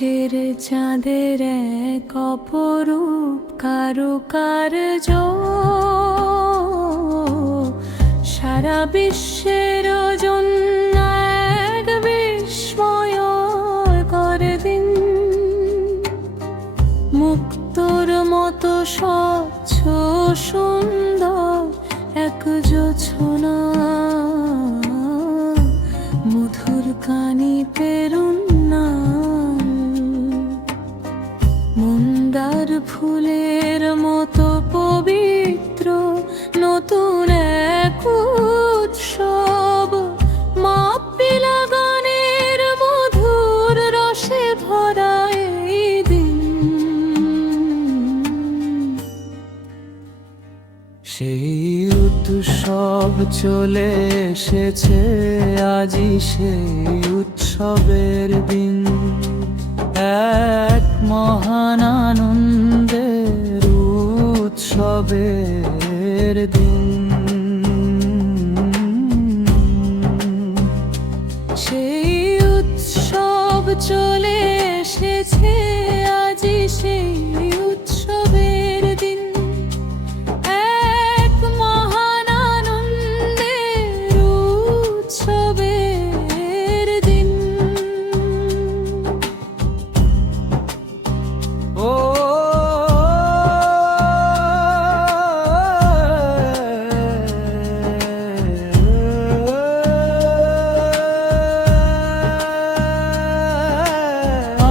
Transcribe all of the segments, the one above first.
আকাশের চাঁদের এক অপরূপ কারুকার্য সারা বিশ্বের জন্য এক বিস্ময়কর দিন। মুক্তোর মতো স্বচ্ছ সুন্দর এক জোছনা মধুর কানি পেরুন্নাল, মন্দার ফুলের মতো পবিত্র নতুন এক উৎসব, মাপিলা গানের মধুর রসে ভরা এই দিন। সেই উৎসব চলে এসেছে, আজি সেই উৎসবের দিন। এক মহান আনন্দের উৎসবের দিন। সেই উৎসব চলে এসেছে, আজি সেই উৎসবের দিন। এক মহান আনন্দের উৎসবের দিন। ও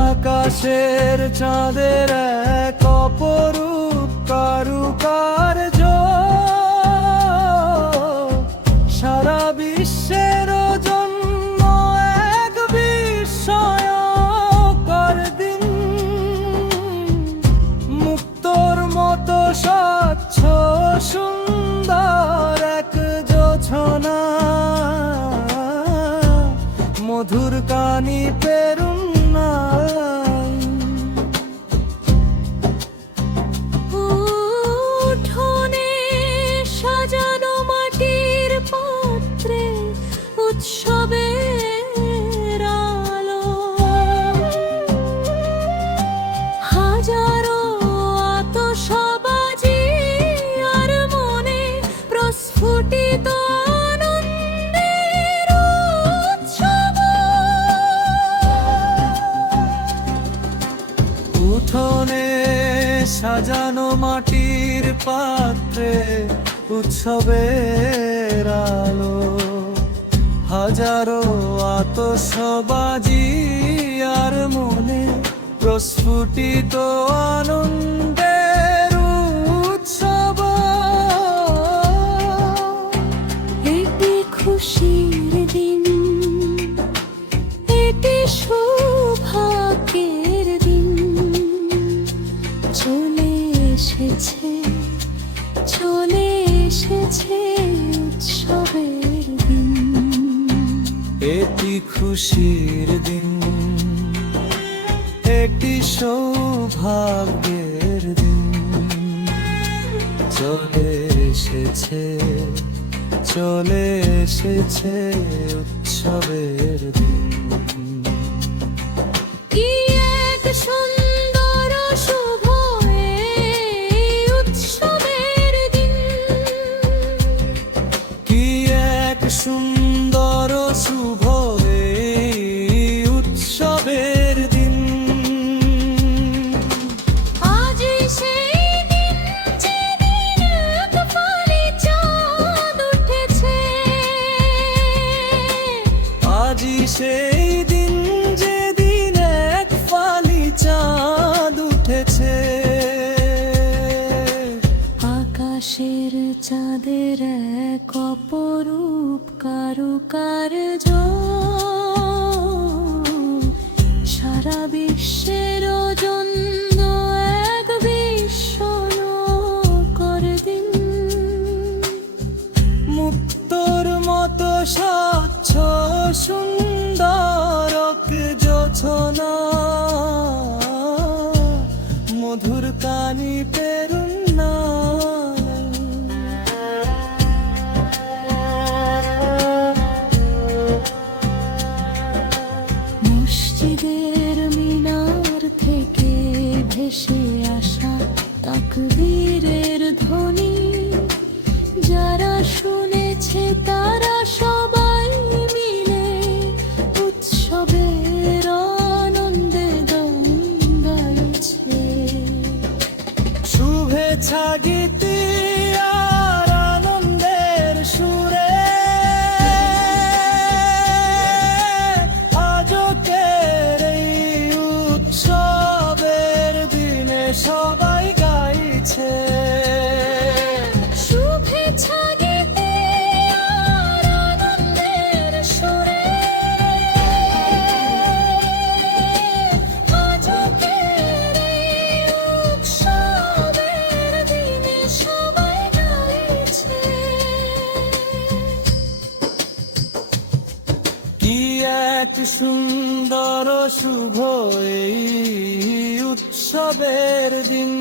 আকাশের চাঁদের এক অপরূপ কারুকার্য সারা বিশ্বের জন্য এক বিস্ময়কর দিন। মুক্তোর মতো স্বচ্ছ সুন্দর এক জোছনা মধুর কানি পেরুন্নাল। উঠোনে সাজানো মাটির পাত্রে উৎসবের আলো, হাজারো আতশবাজি আর মনে প্রস্ফুটিত আনন্দের উৎসব। উঠোনে সাজানো মাটির পাত্রে উৎসবের আলো, হাজারো আতশবাজি আর মনে প্রস্ফুটিত আনন্দের উৎসব। এটি খুশির দিন, এটি সৌভাগ্যের দিন। চলে এসেছে, চলে এসেছে উৎসবের দিন। এটি খুশির দিন, এটি সৌভাগ্যের দিন। চলে এসেছে, চলে এসেছে উৎসবের দিন। কি এক সুন্দর শুভ এই উৎসবের দিন। কি এক সুন্দর শুভ এই উৎসবের দিন। আজি সেই দিন যেদিন এক ফালি চাঁদ উঠেছে। আজি সেই দিন যেদিন এক ফালি চাঁদ উঠেছে। আকাশের চাঁদের এক অপরূপ কারুকার্য সারা বিশ্বের জন্য এক বিস্ময়কর দিন। মুক্তোর মতো স্বচ্ছ সুন্দর এক জোছনা মধুর কানি পেরুন্নাল। মসজিদের মিনার ভেসে আসা তাকবীরের ধ্বনি, যারা শুনেছে তারা সবাই মিলে উৎসবের আনন্দে গান গাইছে। শুভেচ্ছা গীতি আর আনন্দের সুরে আজকের এই উৎসবের দিনে সবাই গাইছে। শুভেচ্ছা গীতি আর আনন্দের সুরে আজকের এই উৎসবের দিনে সবাই গাইছে। কি এক সুন্দর শুভ এই উৎসবের দিন,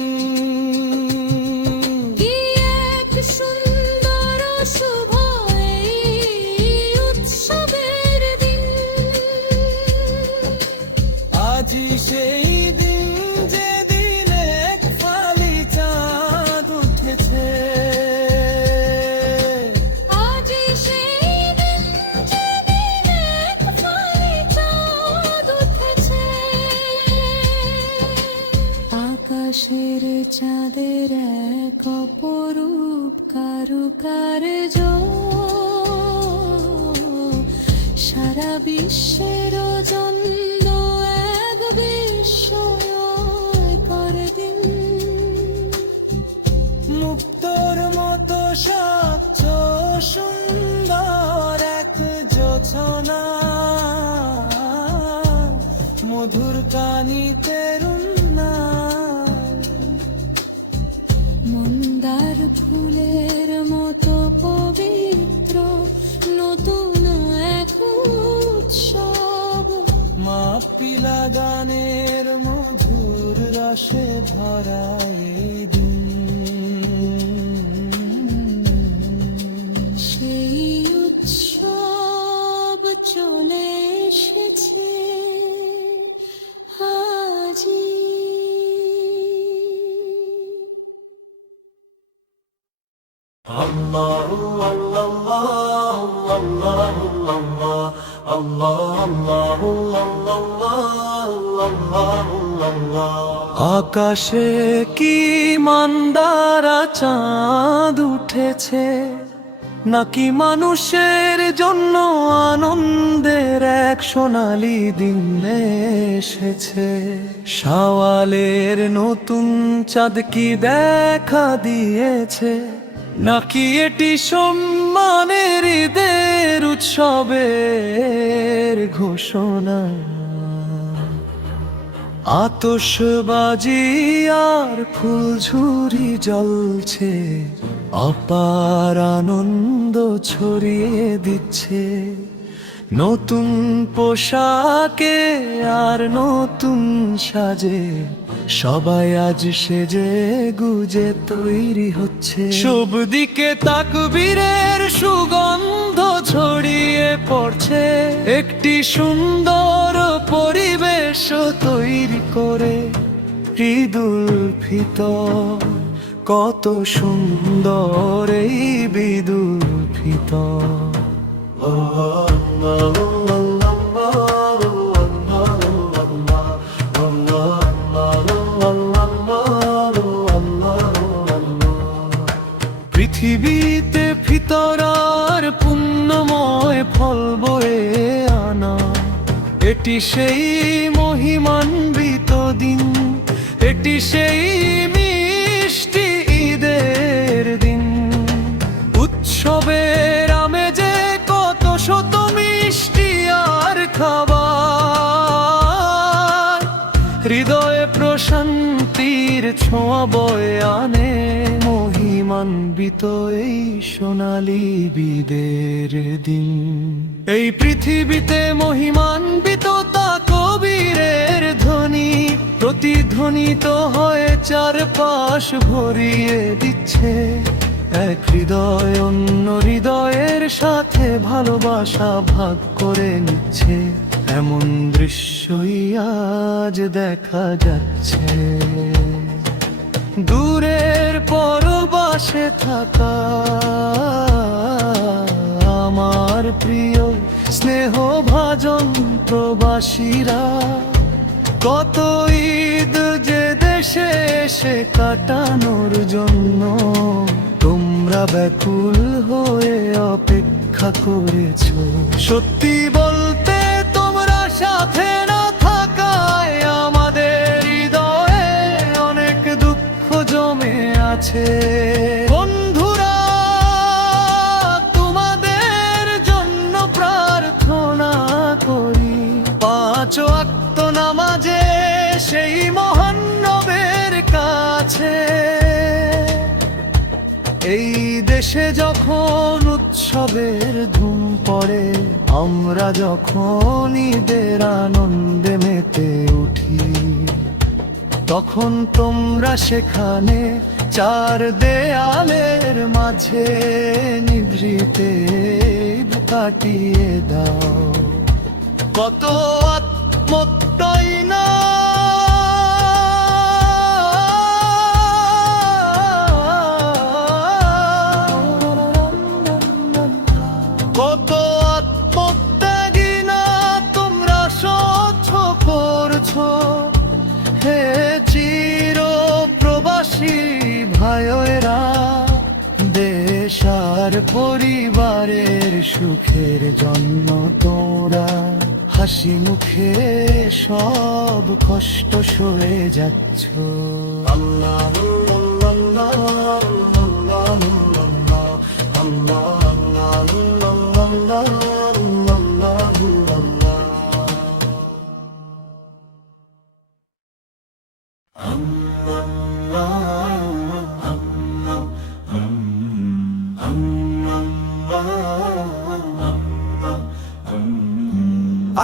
কি এক সুন্দর শুভ এই উৎসবের দিন। আজি সেই দিন যেদিন এক ফালি চাঁদ উঠেছে, আজি সেই দিন যেদিন এক ফালি চাঁদ উঠেছে। আকাশের চাঁদের এক অপরূপ কারুকার্য সারা বিশ্বের জন্য এক বিস্ময়কর দিন। মুক্তোর মতো স্বচ্ছ সুন্দর এক জোছনা, মধুর কানিতে মন্দার ফুলের মতো পবিত্র নতুন এক উৎসব, মাপিলা গানের মধুর রসে ভরা এই দিন। সেই উৎসব চলে এসেছে আজি। Allah Allah Allah Allah Allah। আকাশে কি মন্দারা চাঁদ উঠেছে, নাকি মানুষের জন্য আনন্দের এক সোনালী দিন এসেছে। শাওয়ালের নতুন চাঁদ কি দেখা দিয়েছে, নাকি এটি সম্মানের ঈদের উৎসবের ঘোষণা। আতশবাজি আর ফুলঝুরি জ্বলছে, অপার আনন্দ ছড়িয়ে দিচ্ছে। নতুন পোশাকে আর নতুন সাজে সবাই আজ সেজে গুজে তৈরি হচ্ছে। সব দিকে তাকবীরের সুগন্ধ ছড়িয়ে পড়ছে, একটি সুন্দর পরিবেশ তৈরি করে ঈদুল ফিতর। কত সুন্দর এই ঈদুল ফিতর। পৃথিবীতে ফিতরার পুণ্যময় ফল বয়ে আনা, এটি সেই মহিমান্বিত দিন, এটি সেই মিষ্টি ঈদের দিন। উৎসবের আমেজে কত শত মিষ্টি আর খাবার, হৃদয়ে প্রশান্তির ছোঁয়া বয়ে আনে মহিমান্বিত এই সোনালী ঈদের দিন। এই পৃথিবীতে মহিমান্বিত তাকবীরের ধ্বনি প্রতিধ্বনিত হয়ে চারপাশ ভরিয়ে দিচ্ছে। এক হৃদয় অন্য হৃদয়ের সাথে ভালোবাসা ভাগ করে নিচ্ছে, এমন দৃশ্যই আজ দেখা যাচ্ছে। দূরের পরবাসে থাকা আমার প্রিয় স্নেহভাজন প্রবাসীরা, কত ঈদ যে দেশে এসে কাটানোর জন্য তোমরা ব্যাকুল হয়ে অপেক্ষা করেছো। সত্যি বলতে তোমরা সাথে না থাকায় আমাদের হৃদয়ে অনেক দুঃখ জমে আছে। বন্ধুরা, তোমাদের জন্য প্রার্থনা করি, পাঁচ ওয়াক্ত নামাজে সেই মহান নবের কাছে। এই দেশে যখন উৎসবের ধুম পড়ে, আমরা যখন ঈদের আনন্দে মেতে উঠি, তখন তোমরা সেখানে চার দেয়ালের মাঝে নিভৃতে কাটিয়ে দাও। কত আত্মত্যাই না কত আত্মত্যাগী না তোমরা সহ্য করছো। হে চির প্রবাসী ভাইয়েরা, দেশ আর পরিবারের সুখের জন্য তোমরা হাসি মুখে সব কষ্ট সয়ে যাচ্ছ। আল্লাহ আল্লাহ আল্লাহ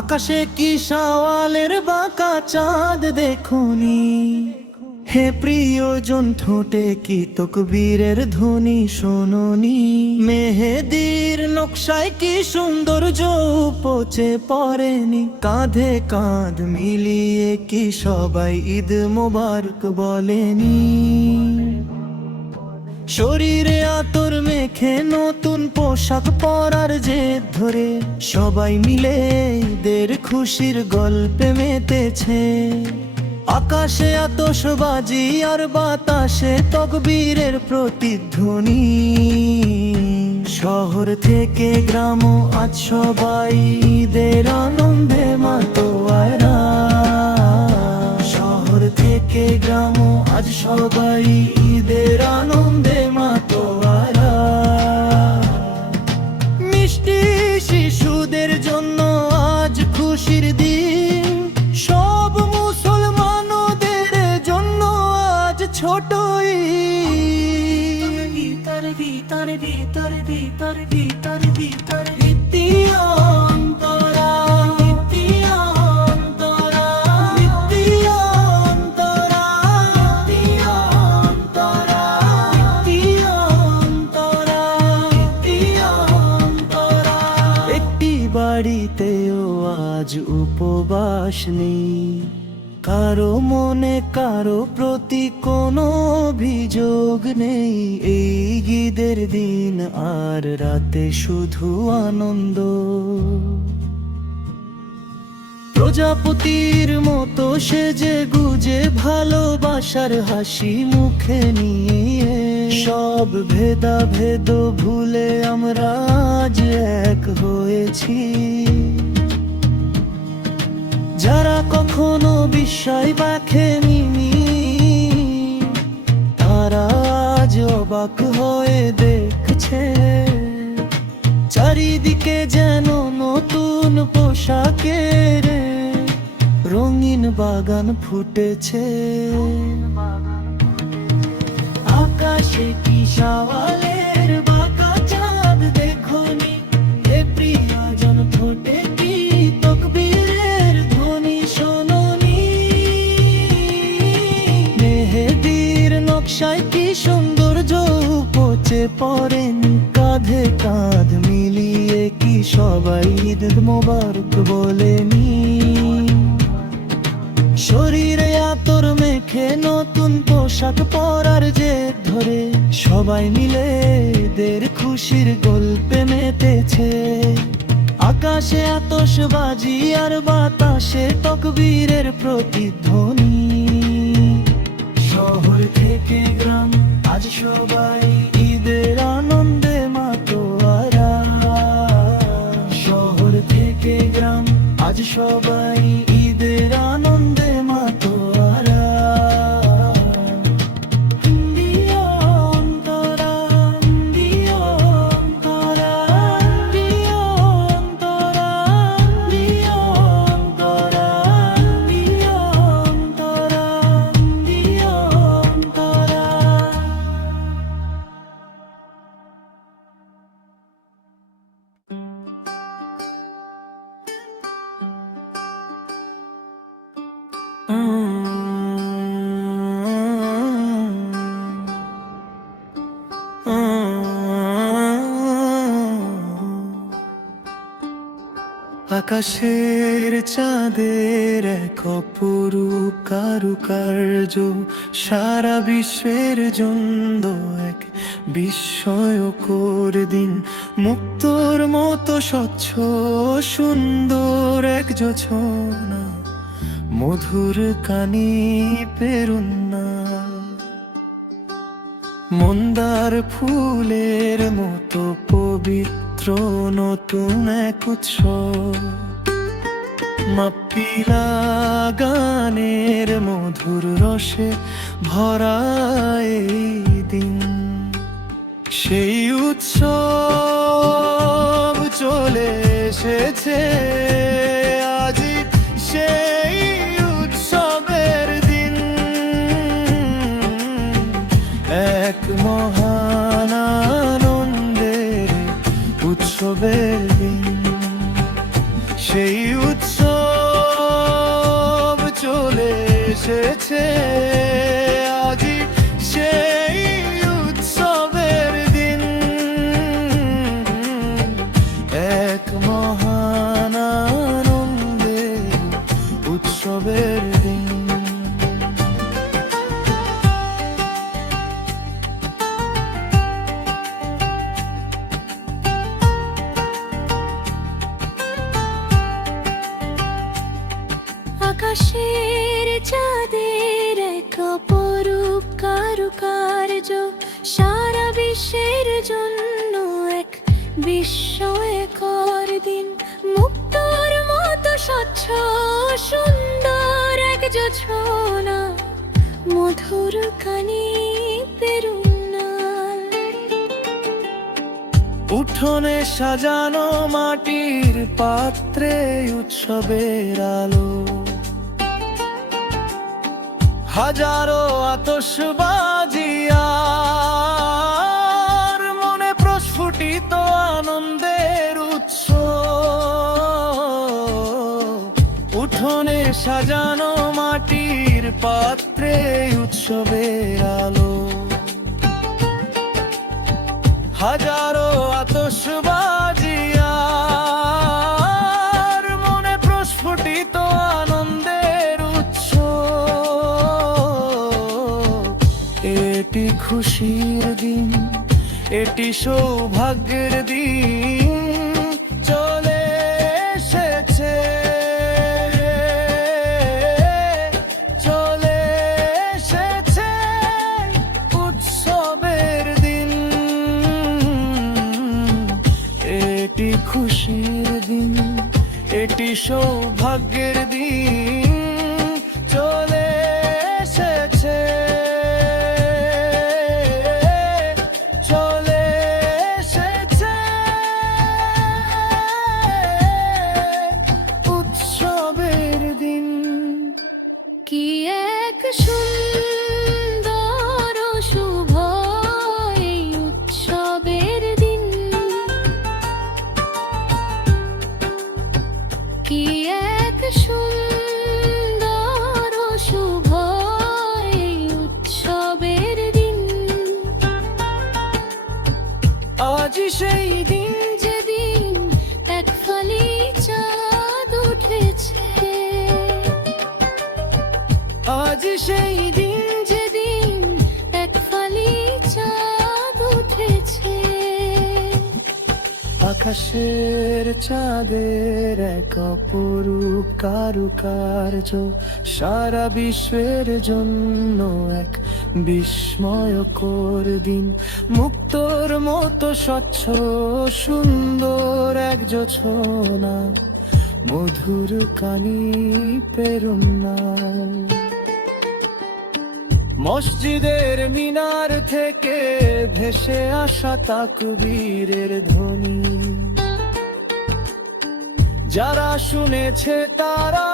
আকাশে কি শাওয়ালের বাঁকা চাঁদ দেখুনি, হে প্রিয়জন ঠোঁটে কি তকবীরের ধ্বনি শোনোনি। মেহেদির নকশায় কি সৌন্দর্য উপচে পড়েনি, কাঁধে কাঁধ মিলিয়ে কি সবাই ঈদ মোবারক বলেনি। শরীরে আতর মেখে নতুন পোশাক পরার জেদ ধরে সবাই মিলে ঈদের খুশির গল্পে মেতেছে। আকাশে আতশবাজি আর বাতাসে তকবীরের প্রতিধ্বনি। শহর থেকে গ্রাম আজ সবাই ঈদের আনন্দে মাতোয়ারা। শহর থেকে গ্রাম আজ সবাই ঈদের আনন্দে মাতোয়ারা। মিষ্টি শিশুদের জন্য আজ খুশির দিন, সব মুসলমানদের জন্য আজ ছোট ঈদ। ভিতরে ভিতরে ভিতরে ভিতরে ভিতরে ভিতরে অন্তরা বাড়িতেও আজ উপবাস নেই, কারো মনে কারো প্রতি কোনো অভিযোগ নেই। এই ঈদের দিন আর রাতে শুধু আনন্দ। প্রজাপতির মতো সেজে গুজে ভালোবাসার হাসি মুখে নিয়ে সব ভেদাভেদ ভুলে আমরা আজ এক হয়েছি। যারা কখনো বিস্ময় বাখেনি তারা আজ অবাক হয়ে দেখছে, চারিদিকে যেন নতুন পোশাকের রঙিন বাগান ফুটেছে। আকাশে কি শাওয়ালের বাঁকা চাঁদ দেখোনি, হে প্রিয়জন ঠোঁটে কি তকবীরের ধ্বনি শোনোনি। মেহেদির নকশায় কি সৌন্দর্য উপচে পড়েন, কাঁধে কাঁধ মিলিয়ে কি সবাই ঈদ মোবারক বলেনি। শরীরে আতর মেখে নতুন পোশাক পোশাক পরার জেদ ধরে সবাই মিলে এদের খুশির গল্পে মেতেছে। আকাশে আতশবাজি আর বাতাসে তকবীরের প্রতিধ্বনি। শহর থেকে গ্রাম আজ সবাই ঈদের আনন্দে মাতোয়ারা। শহর থেকে গ্রাম আজ সবাই ঈদের আনন্দে মাতোয়ারা। দিও অন্তরা, দিও অন্তরা, দিও অন্তরা, দিও অন্তরা, দিও অন্তরা, দিও অন্তরা। আকাশের চাঁদের এক অপরূপ কারুকার্য সারা বিশ্বের জন্য এক বিস্ময়কর দিন। মুক্তোর মতো স্বচ্ছ সুন্দর এক জোছনা, মধুর কানি পেরুন্না। মন্দার ফুলের মতো পবিত্র নতুন এক উৎসব, মাপিলা গানের মধুর রসে ভরা এই দিন। সেই উৎসব চলে এসেছে আজি, সেই উৎসবের দিন। এক মহান আনন্দের উৎসবের দিন। সেই উৎসব চলে এসেছে আজি, সেই উৎসবের দিন। এক মহান আনন্দের উৎসবের দিন। আকাশের চাঁদের এক অপরূপ কারুকার্য সারা বিশ্বের জন্য এক বিস্ময়কর দিন। মুক্তোর মতো স্বচ্ছ সুন্দর এক জোছনা, মধুর কানি পেরুন্না। উঠোনে সাজানো মাটির পাত্রে উৎসবের আলো, হাজারো আতশবাজি আর মনে প্রস্ফুটিত আনন্দের উৎস। উঠোনে সাজানো মাটির পাত্রে উৎসবের আলো, হাজারো আতশবাজি আর মনে প্রস্ফুটিত আনন্দের উৎস। এটি খুশির দিন, এটি সৌভাগ্যের দিন চলে এসেছে। চলে এসেছে উৎসবের দিন। এটি খুশির দিন, এটি সৌভাগ্যের দিন চলে এসেছে। চলে এসেছে উৎসবের দিন। কি এক সুন্দর ও শুভ এই উৎসবের দিন। কি এক সুন্দর ও শুভ এই উৎসবের দিন। আজ সেই দিন, যেদিন এক ফালি চাঁদ উঠেছে। আজ সেই দিন, যেদিন চাঁদ উঠেছে। আকাশের চাঁদের এক অপরূপ কারুকার্য, সারা বিশ্বের জন্য এক বিস্ময়কর দিন। মুক্তোর মতো স্বচ্ছ সুন্দর এক জোছনা, মধুর কানি প্রেরণা। মসজিদের মিনার থেকে ভেসে আসা তাকবীরের ধ্বনি, যারা শুনেছে তারা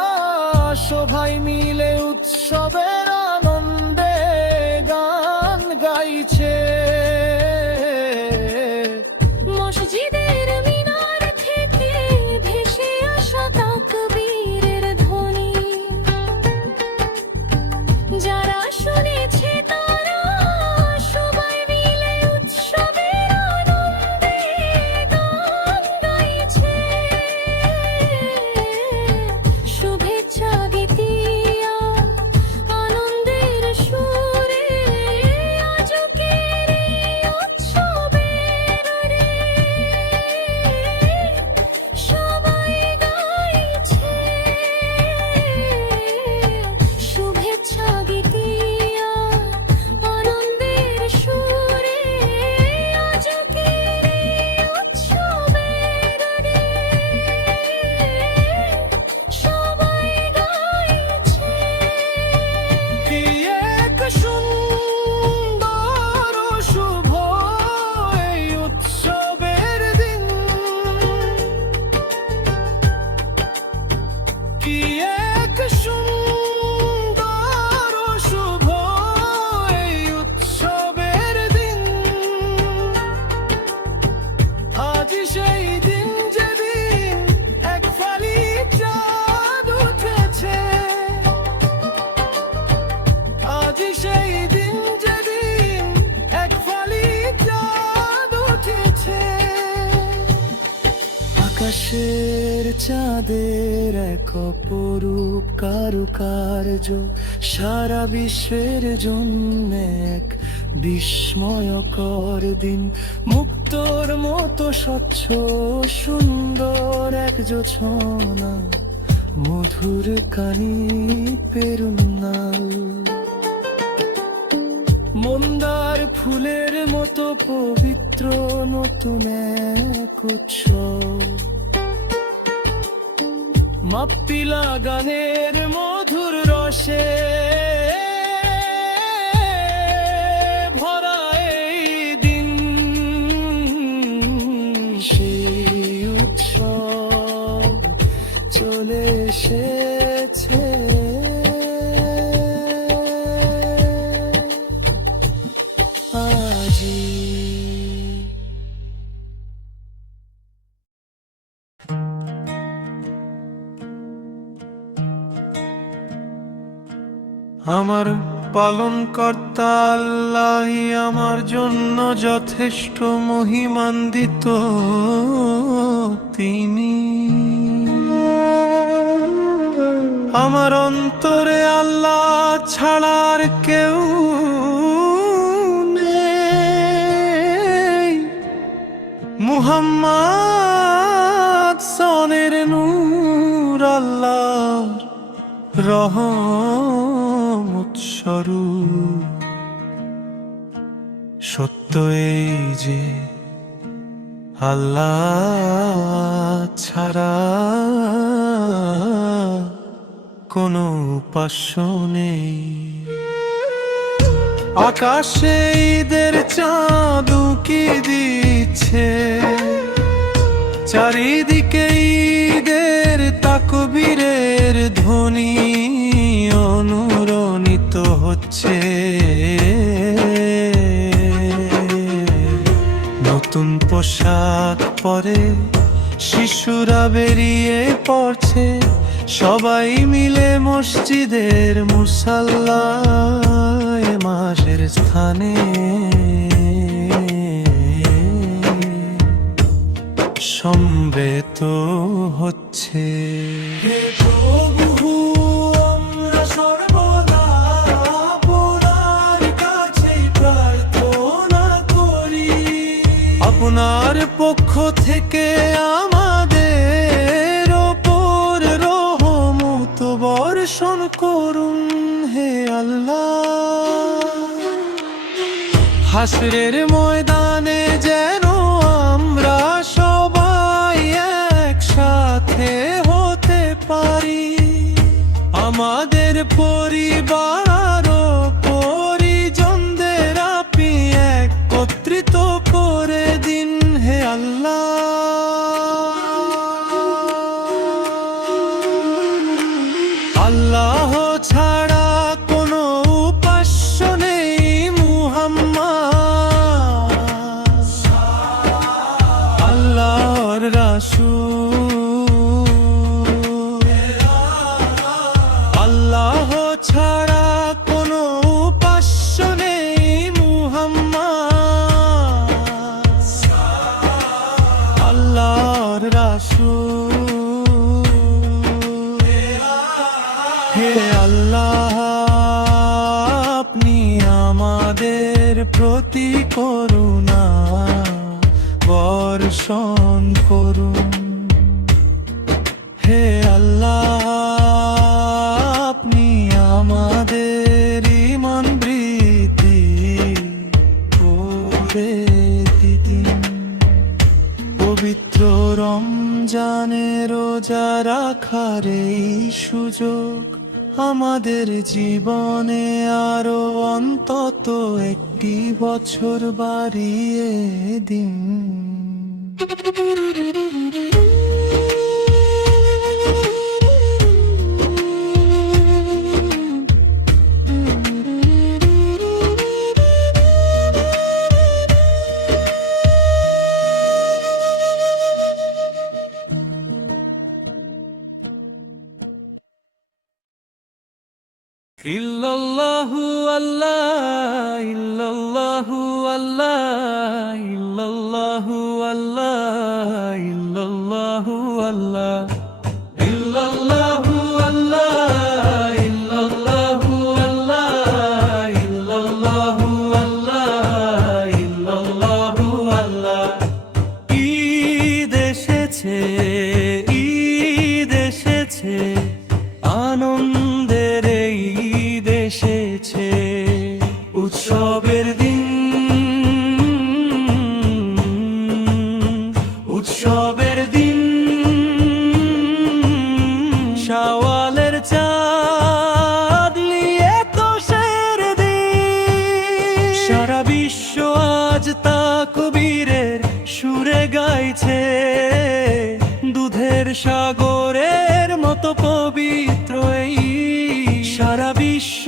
সবাই মিলে উৎসবের আনন্দে গান গাইছে। মসজিদের মিনার থেকে ভেসে আসা তাকবীরের ধ্বনি, যারা শুনেছে তারা সবাই মিলে উৎসবের আনন্দে গান গাইছে। শুভেচ্ছা গীতিয়া আনন্দের সুরে আজকের এই উৎসবের রে সবাই গাইছে। শুভেচ্ছা গীতিয়া আনন্দের সুরে আজকের এই উৎসবের রে সবাই গাইছে। কি এক সুন্দর ও শুভ এই উৎসবের দিন, কি এক সুন্দর ও শুভ এই উৎসবের দিন। আজ সেই দিন যেদিন এক ফালি চাঁদ উঠেছে। আজ সেই দিন যেদিন এক ফালি চাঁদ উঠেছে। আকাশের চাঁদের এক অপরূপ কারুকার্য, সারা বিশ্বের জন্য এক বিস্ময়কর দিন। মুক্তোর মতো স্বচ্ছ সুন্দর এক জোছনা, মধুর কানি প্রেরণা। মন্দার ফুলের মতো পবিত্র নতুন এক উৎসব, মাপ্পিলা গানের মধুর রসে ভরা এই দিন। সেই উৎসব চলে এসেছে। আমার পালনকর্তা আল্লাহই আমার জন্য যথেষ্ট মহিমান্বিত। তিনি আমার অন্তরে আল্লাহ ছাড়ার কেউ নেই। মুহাম্মদ সনের নূর আল্লাহ রহমত স্বরূপ। সত্য এই যে আল্লাহ ছাড়া কোনো উপাস্য নেই। আকাশে ঈদের চাঁদ উকি দিচ্ছে, চারিদিকে ঈদের তাকবীরের ধ্বনি অনুরণিত হচ্ছে। নতুন পোশাক পরে শিশুরা বেরিয়ে পড়ছে, সবাই মিলে মসজিদের মুসাল্লায় মাসের স্থানে সমবেত হচ্ছে। হে প্রভু, আমরা সর্বদা আপনার কাছে প্রার্থনা পক্ষ থেকে আমাদের ওপর রহমত বর্ষণ করুন হে আল্লাহ। হাসরের ময়দানে যেন আমরা সবাই একসাথে হতে পারি, আমাদের পরিবার ও পরিজনদের আপনি একত্রিত করে দিন হে আল্লাহ। আল্লাহ ছাড়া কোনো উপাস্য নেই মুহাম্মদ আল্লাহর রাসূল। আল্লাহ ছাড়া কোনো উপাস্য নেই মুহাম্মদ আল্লাহর রাসূল। হে আল্লাহ, আপনি আমাদের প্রতি করুণা বর্ষণ করুন। হে আল্লাহ, আপনি আমাদের ঈমান বৃদ্ধি করে দিন। পবিত্র রমজানে রোজা রাখার এই সুযোগ আমাদের জীবনে আরো অন্তত একটি বছর বাড়িয়ে দিন। ইল্লাল্লাহু আল্লাহ, ইল্লাল্লাহু আল্লাহ, ইল্লাল্লাহু আল্লাহ, ইল্লাল্লাহু আল্লাহ, ইল্লাল্লাহু আল্লাহ, ইল্লাল্লাহু আল্লাহ, ইল্লাল্লাহু আল্লাহ, ইল্লাল্লাহু আল্লাহ। ঈদ এসেছে, ঈদ এসেছে, আনন্দের ঈদ এসেছে, উৎসবের দিন, উৎসবের দিন। শাওয়ালের চাঁদ নিয়ে তোষের দিন, সারা বিশ্ব আজ তাকবীরের সুরে গাইছে, দুধের সাগরের মতো পবিত্র এই সারা বিশ্ব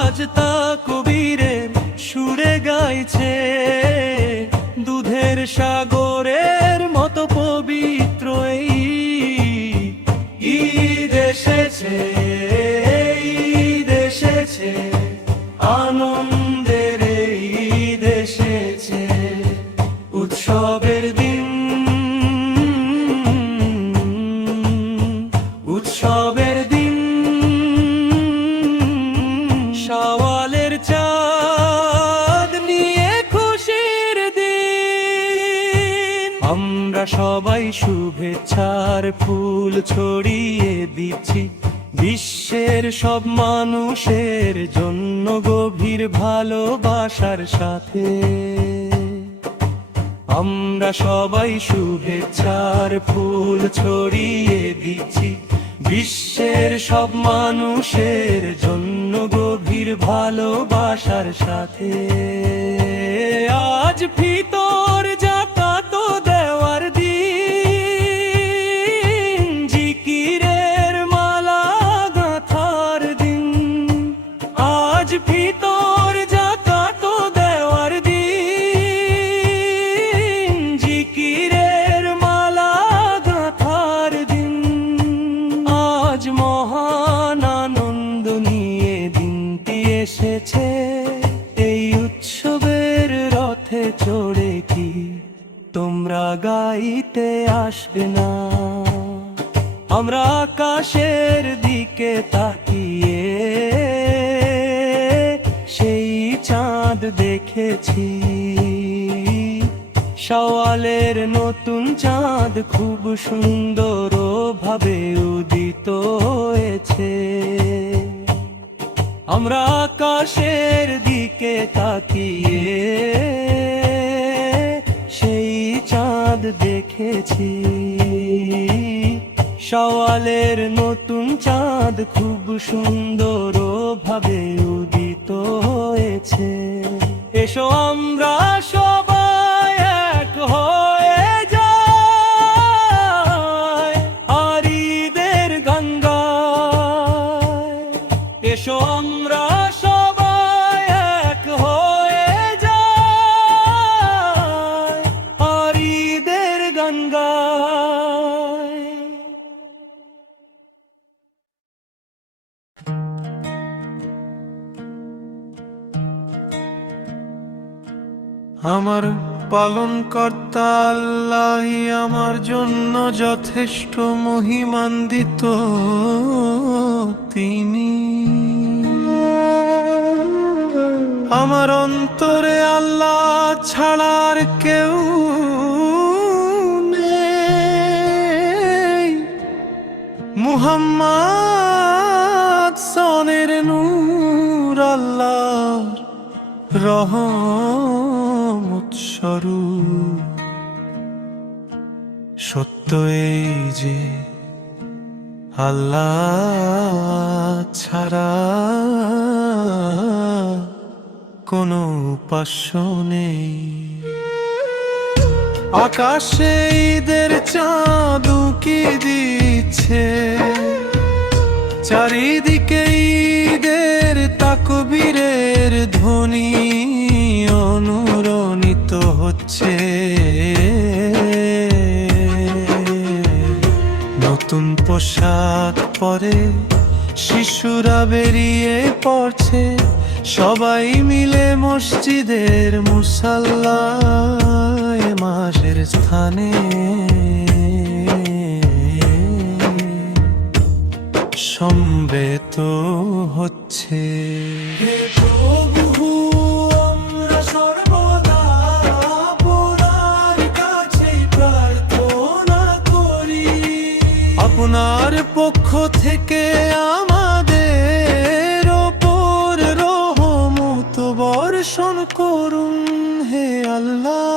আজ তাকবীরের সুরে গাইছে, দুধের সাগরের মতো পবিত্র এই ঈদ এসেছে, ঈদ এসেছে, আনন্দের ঈদ এসেছে, উৎসবের দিন, উৎসবের দিন। শাওয়ালের চাঁদ নিয়ে খুশির দিন, আমরা সবাই শুভেচ্ছার ফুল ছড়িয়ে দিচ্ছি বিশ্বের সব মানুষের জন্য গভীর ভালোবাসার সাথে। আমরা সবাই শুভেচ্ছার ফুল ছড়িয়ে দিচ্ছি বিশ্বের সব মানুষের জন্য গভীর ভালোবাসার সাথে। আজ ফিতর যাকাত দেওয়ার দিন, জিকিরের মালা গাঁথার দিন। আজ ফিতর যাকাত দেওয়ার দিন, জিকিরের মালা গাঁথার দিন। আজ মহান আনন্দ নিয়ে দিনটি এসেছে, এই উৎসবের রথে চড়ে কি তোমরা গাইতে আসবে না? আমরা আকাশের দিকে তাকিয়ে সেই চাঁদ দেখেছি, শাওয়ালের নতুন চাঁদ খুব সুন্দর ভাবে উদিত হয়েছে। আমরা আকাশের দিকে তাকিয়ে সেই চাঁদ দেখেছি। শাওয়ালের নতুন চাঁদ খুব সুন্দর ভাবে উদিত হয়েছে। এসো আমরা সবাই এক হয়ে যাই আর ঈদের গান গাই। এসো আমরা সবাই এক হয়ে যাই আর ঈদের গান গাই। আমার পালনকর্তা আল্লাহই আমার জন্য যথেষ্ট মহিমান্বিত। তিনি আমার অন্তরে আল্লাহ ছাড়ার কেউ নেই। মুহাম্মদ সনের নূর আল্লাহর রহমত স্বরূপ। সত্য এই যে আল্লাহ ছাড়া কোনো উপাস্য নেই। আকাশে ঈদের চাঁদ উকি দিচ্ছে, চারিদিকে ঈদের তাকবীরের ধ্বনি অনুরণিত হচ্ছে। নতুন পোশাক পরে শিশুরা বেরিয়ে পড়ছে, সবাই মিলে মসজিদের মুসাল্লায় মাসের স্থানে সমবেত হচ্ছে। হে প্রভু, আমরা সর্বদা আপনার কাছে প্রার্থনা করি, আপনার পক্ষ থেকে আমাদের ওপর রহমত বর্ষণ করুন। হে আল্লাহ,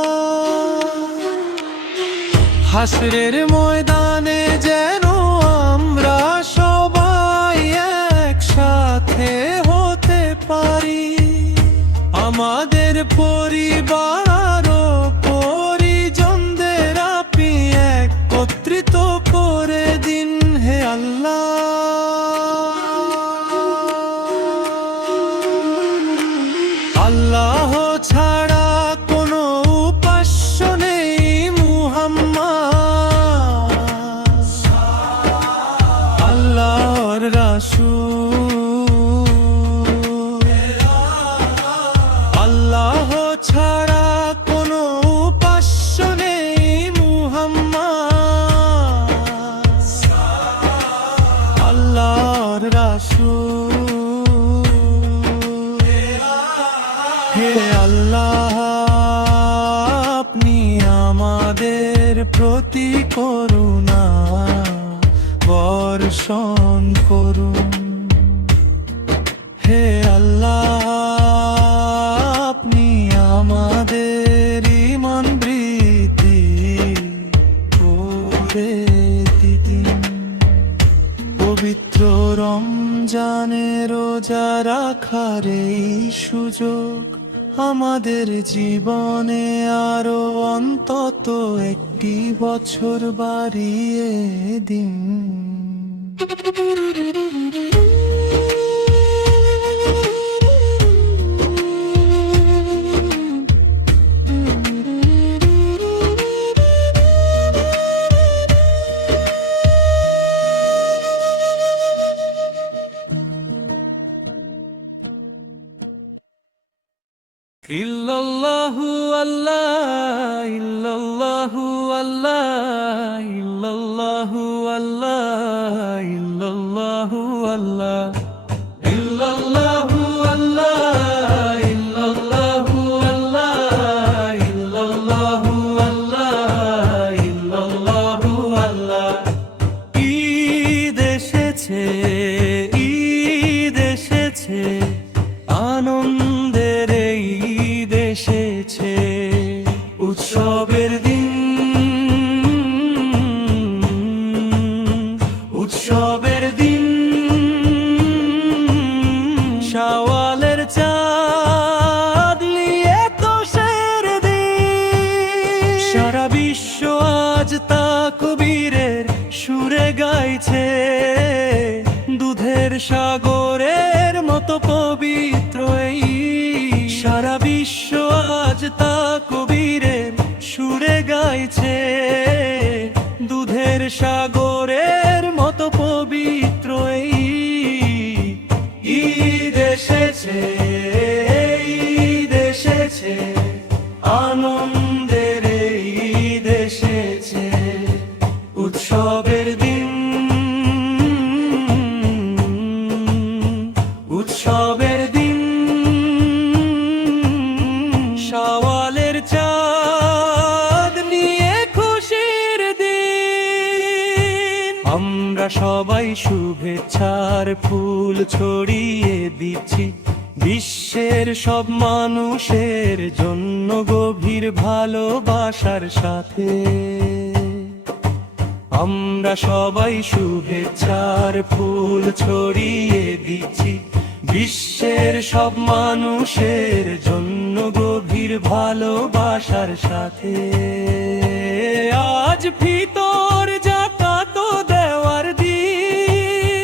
হাসরের ময়দানে যেন আমরা সবাই একসাথে হতে পারি, আমাদের পরিবার ও পরিজনদের আপনি একত্রিত করে দিন। হে আল্লাহ, আল্লাহ ছাড়া কোনো উপাস্য নেই। মুহাম্মদ আল্লাহর রাসূল। আল্লাহ ছাড়া কোনো উপাস্য নেই। মুহাম্মদ আল্লাহর রাসূল। হে আল্লাহ, আপনি আমাদের প্রতি করুণা বর্ষণ করুন। হে আল্লাহ, আপনি আমাদের ঈমান বৃদ্ধি করে দিন। পবিত্র রমজানে রোজা রাখার এই সুযোগ আমাদের জীবনে আরো অন্তত একটি বছর বাড়িয়ে দিন। ইল্লাল্লাহু আল্লাহ, ইল্লাল্লাহু আল্লাহ, ইল্লাল্লাহু আল্লাহ, ইল্লাল্লাহু আল্লাহ, ইল্লাল্লাহু আল্লাহ, ইল্লাল্লাহু আল্লাহ, ইল্লাল্লাহু আল্লাহ। আনন্দের এই দেশেছে উৎসবের দিন, উৎসবের দিন। শাওয়ালের চাঁদ নিয়ে তোষের দিন, সারা বিশ্ব আজ তা কবিরের সুরে গাইছে। দুধের সাগরের মতো পবিত্র এই, সারা বিশ্ব আজ তা কবিরের সুরে গাইছে। দুধের সাগরের মতো পবিত্র এই ঈদ এসেছে, ঈদ এসেছে, আনন্দের এই ঈদ এসেছে উৎসবের দিন, উৎসবের দিন। শাওয়ালের চাঁদ নিয়ে খুশির দিন, আমরা সবাই শুভেচ্ছার ফুল ছড়িয়ে দিচ্ছি বিশ্বের সব মানুষের জন্য গভীর ভালোবাসার সাথে। আমরা সবাই শুভেচ্ছার ফুল ছড়িয়ে দিচ্ছি বিশ্বের সব মানুষের জন্য গভীর ভালোবাসার সাথে। আজ ফিতর যাকাত দেওয়ার দিন,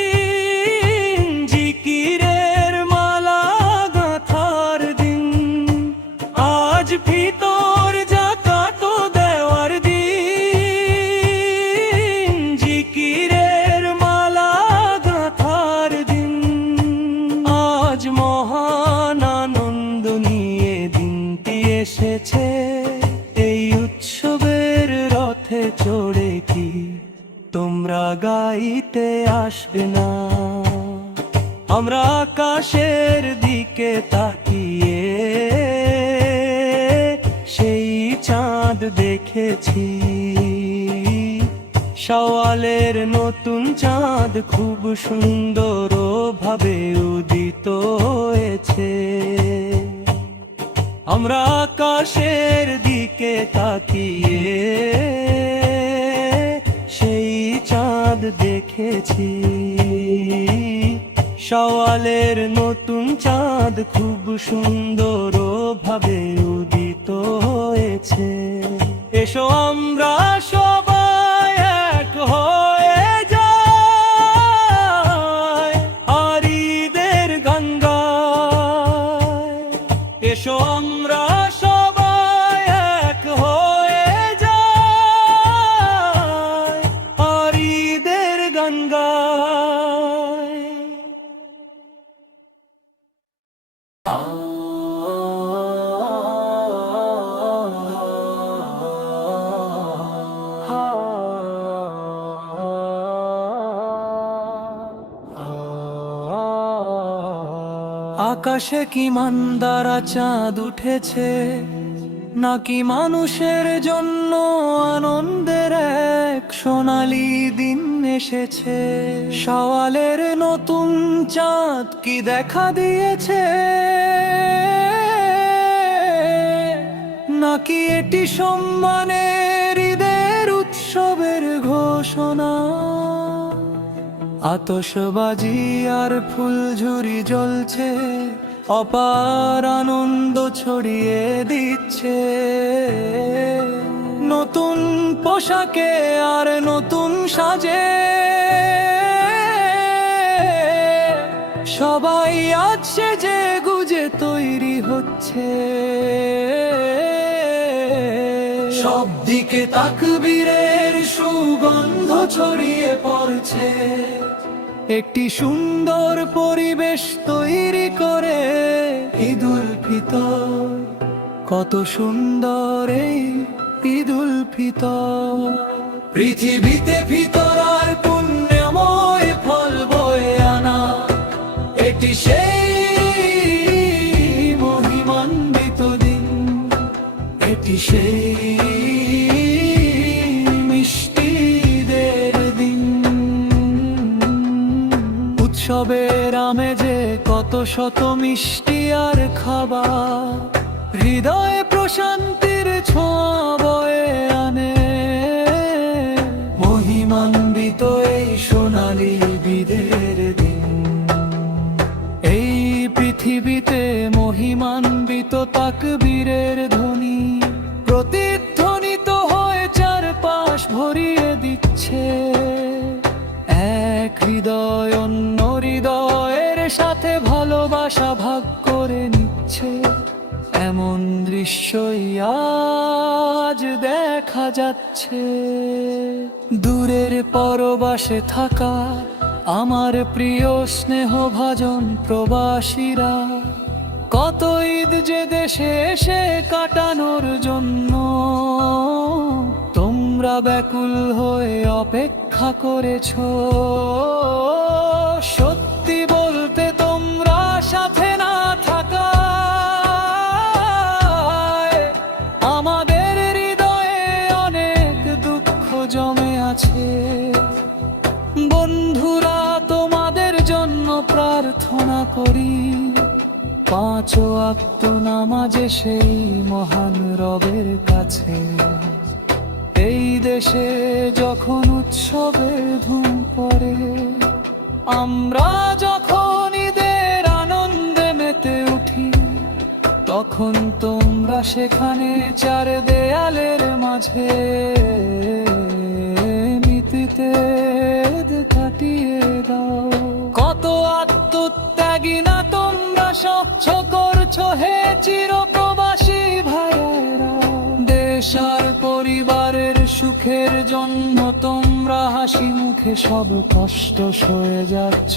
জিকিরের মালা গাঁথার দিন। আজ ফিতর যাকাত দেওয়ার দিন, জিকিরের মালা গাঁথার দিন। আজ মহান আনন্দ নিয়ে দিনটি এসেছে, এই উৎসবের রথে চড়ে কি তোমরা গাইতে আসবে না? আমরা আকাশের দিকে তাকিয়ে সেই চাঁদ দেখেছি। শাওয়ালের নতুন চাঁদ খুব সুন্দর ভাবে উদিত হয়েছে। আমরা আকাশের দিকে তাকিয়ে সেই চাঁদ দেখেছি। শাওয়ালের নতুন চাঁদ খুব সুন্দর ভাবে উদিত হয়েছে। এসো আমরা সবাই এক হয়ে যাই আর ঈদের গান গাই। এসো আমরা সবাই এক হয়ে যাই আর ঈদের গান গাই। আকাশে কি মান্দারা চাঁদ উঠেছে, নাকি মানুষের জন্য আনন্দের এক সোনালী দিন এসেছে? শাওয়ালের নতুন চাঁদ কি দেখা দিয়েছে, নাকি এটি সম্মানের ঈদের উৎসবের ঘোষণা? আতশবাজি আর ফুলঝুরি জ্বলছে, অপার আনন্দ ছড়িয়ে দিচ্ছে। নতুন পোশাকে আর নতুন সাজে সবাই আজ সেজে গুজে তৈরি হচ্ছে। সব দিকে তাকবীরের সুগন্ধ ছড়িয়ে পড়ছে। একটি সুন্দর পরিবেশ তৈরি করে ঈদুল ফিতর। কত সুন্দর এই ঈদুল ফিতর। পৃথিবীতে ফিতর আর পুণ্যময় ফল বয়ে আনা, এটি সেই মহিমান্বিত দিন। এটি সেই মিষ্টিদের দিন। উৎসবের আমেজে কত শত মিষ্টি আর খাবার হৃদয়ে প্রশান্তির ছোঁয়া বয়ে আনে। মহিমান্বিত এই সোনালী ঈদের দিন, এই পৃথিবীতে মহিমান্বিত তাকবীরের ধ্বনি প্রতিধ্বনিত হয়ে চারপাশ ভরিয়ে দিচ্ছে। এক হৃদয় অন্য হৃদয়ের সাথে ভালোবাসা ভাগ করে নিচ্ছে। এমন দৃশ্যই আজ দেখা যাচ্ছে। দূরের পরবাসে থাকা আমার প্রিয় স্নেহভাজন প্রবাসীরা, কত ঈদ যে দেশে এসে কাটানোর জন্য তোমরা ব্যাকুল হয়ে অপেক্ষা করেছো। সত্যি বলতে তোমরা সাথে না থাকায় আমাদের হৃদয়ে অনেক দুঃখ জমে আছে। বন্ধুরা, তোমাদের জন্য প্রার্থনা করি, পাঁচ ওয়াক্ত নামাজে সেই মহান রবের কাছে। এই দেশে যখন উৎসবের ধুম পড়ে, আমরা যখন ঈদের আনন্দে মেতে উঠি, তখন তোমরা সেখানে চার দেয়ালের মাঝে মিতিতে কাটিয়ে দাও। কত আত্মত্যাগী না তোমরা সহ্য করছো হে চিরপ্রবাসী ভাইয়েরা। দেশ আর পরিবারের সুখের জন্য তোমরা হাসি মুখে সব কষ্ট সয়ে যাচ্ছ।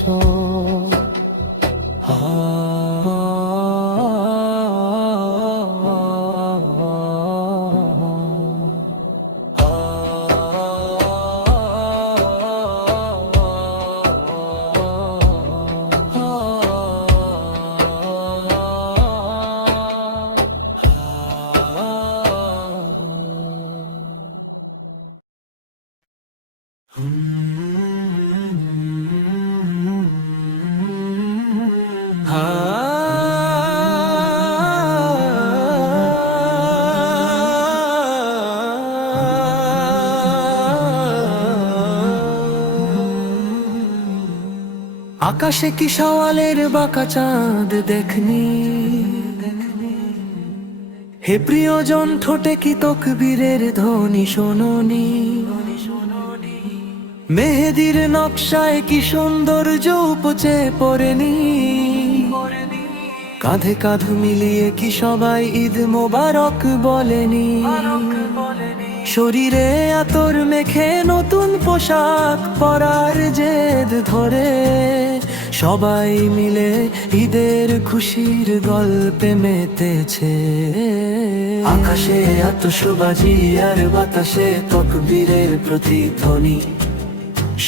আকাশে কি সওয়ালের বাঁকা চাঁদ দেখনি, হে প্রিয়জন ঠোঁটে কি তকবীরের ধ্বনি শোনোনি। মেহেদির নকশায় কি সৌন্দর্য উপচে পড়েনি, কাঁধে কাঁধ মিলিয়ে কি সবাই ঈদ মোবারক বলেনি। শরীরে আতর মেখে নতুন পোশাক পরার জেদ ধরে সবাই মিলে ঈদের খুশির গল্পে মেতেছে। আকাশে আতশবাজি আর বাতাসে তকবীরের প্রতিধ্বনি।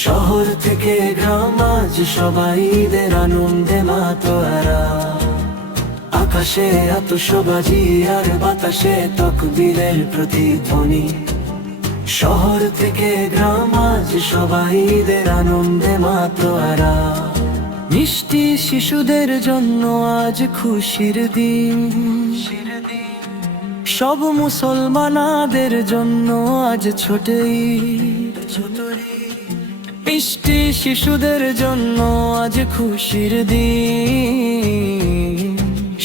শহর থেকে গ্রাম আজ সবাই ঈদের আনন্দে মাতোয়ারা। আকাশে আতশবাজি আর বাতাসে তকবীরের প্রতিধ্বনি। শহর থেকে গ্রাম আজ সবাই ঈদের আনন্দে মাতোয়ারা। মিষ্টি শিশুদের জন্য আজ খুশির দিন, সব মুসলমানদের জন্য আজ ছোট ঈদ। মিষ্টি শিশুদের জন্য আজ খুশির দিন,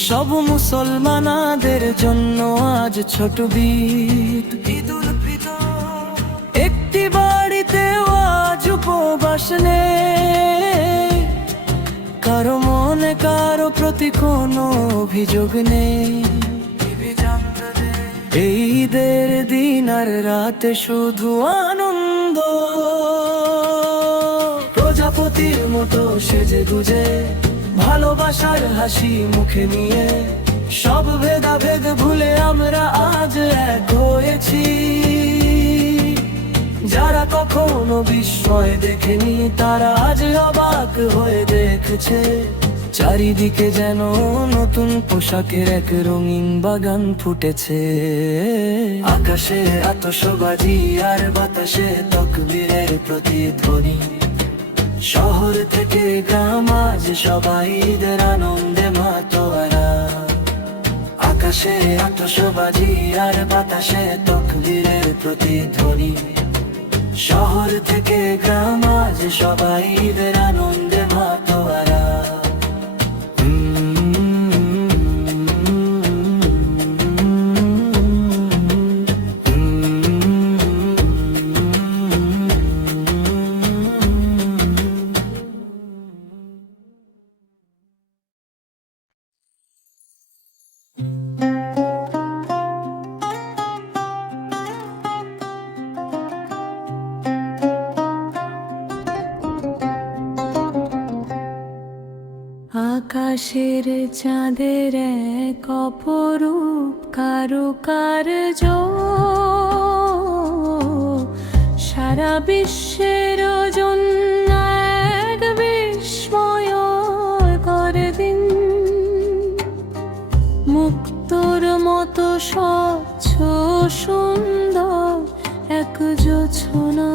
সব মুসলমানদের জন্য আজ ছোট ঈদ। ঈদুল ফিতর একটি বাড়িতেও আজ উপবাস নেই, কারো মনে কারো প্রতি কোনো অভিযোগ নেই। এই ঈদের দিন আর রাতে শুধু আনন্দ, প্রজাপতির মতো সেজে গুজে ভালোবাসার হাসি মুখে নিয়ে সব ভেদাভেদ ভুলে আমরা আজ এক হয়েছি। যারা কখনো বিস্ময় দেখেনি তারা আজ অবাক হয়ে দেখছে। চারিদিকে যেন নতুন পোশাকের এক রঙিন বাগান ফুটেছে। আকাশে আতশবাজি আর বাতাসে তকবীরের প্রতিধ্বনি। শহর থেকে গ্রাম আজ সবাই ঈদের আনন্দে মাতোয়ারা। আকাশে আতশবাজি আর বাতাসে তকবীরের প্রতিধ্বনি। শহর থেকে গ্রাম আজ সবাই ঈদের আনন্দে মাতোয়ারা। আকাশের চাঁদের এক অপরূপ কারুকার্য, সারা বিশ্বের জন্য এক বিস্ময়কর দিন। মুক্তোর মতো স্বচ্ছ সুন্দর এক জোছনা,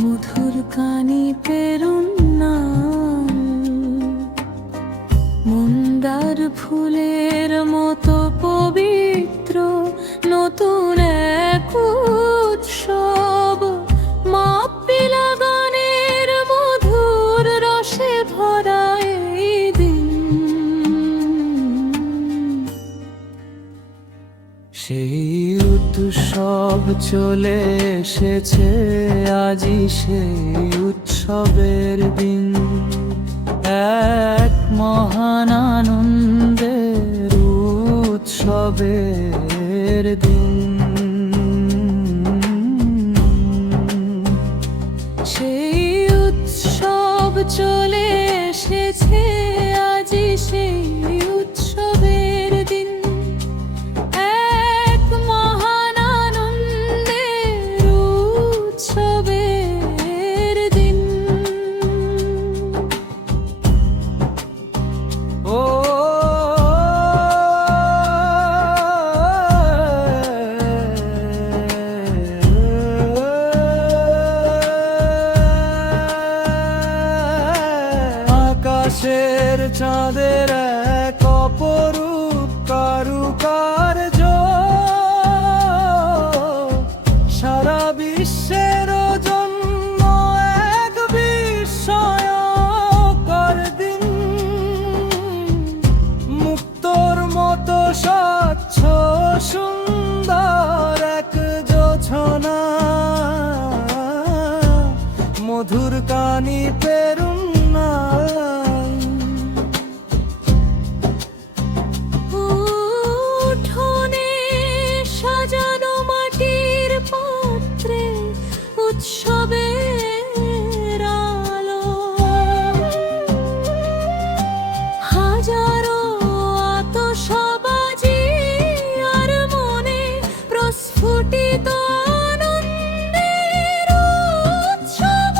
মধুর কানি পেরুন মন্দার ফুলের মতো পবিত্র নতুন এক উৎসব। মাপিলা গানের মধুর রসে ভরা এই দিন। সেই উৎসব চলে এসেছে, আজই সেই উৎসবের দিন। এক মহান আনন্দের উৎসবের দিন। সেই উৎসব চলে এসেছে, আজই সেই উৎসবের দিন। এক মহান আনন্দের উৎসবের দিন। ও আকাশের চাঁদের এক অপরূপ কারুকার্য, সারা বিশ্বের জন্য এক বিস্ময়কর দিন। মুক্তোর মতো স্বচ্ছ সুন্দর এক জোছনা, মধুর কানি পেরুন উঠোনে সাজানো মাটির পাত্রে উৎসবের আলো। হাজারো আতশবাজি আর মনে প্রস্ফুটিত আনন্দের উৎসব।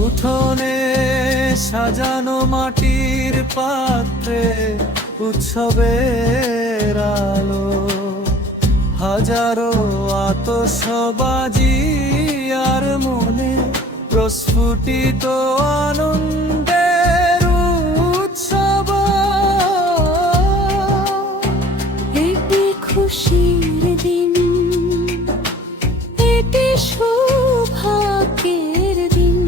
উঠোনে সাজানো মাটির পাত্রে উৎসবের আলো। হাজারো আতশবাজি আর মনে প্রস্ফুটিত আনন্দের উৎসব। এটি খুশির দিন, এটি সৌভাগ্যের দিন।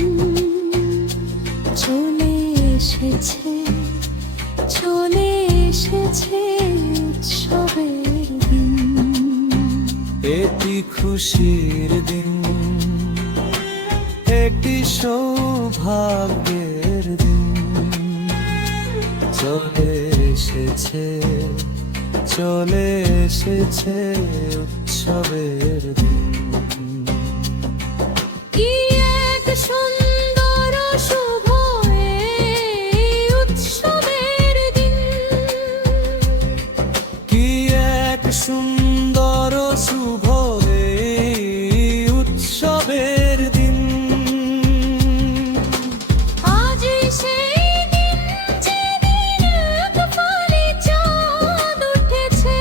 চলে এসেছে, চলে এসেছে উৎসবের দিন। এটি খুশির দিন, এটি সৌভাগ্যের দিন। চলে এসেছে, চলে এসেছে উৎসবের দিন। কি এক সুন্দর শুভ এই উৎসবের দিন। কি এক সুন্দর শুভ এই উৎসবের দিন। আজই সেই দিন যেদিন এক ফালি চাঁদ উঠেছে।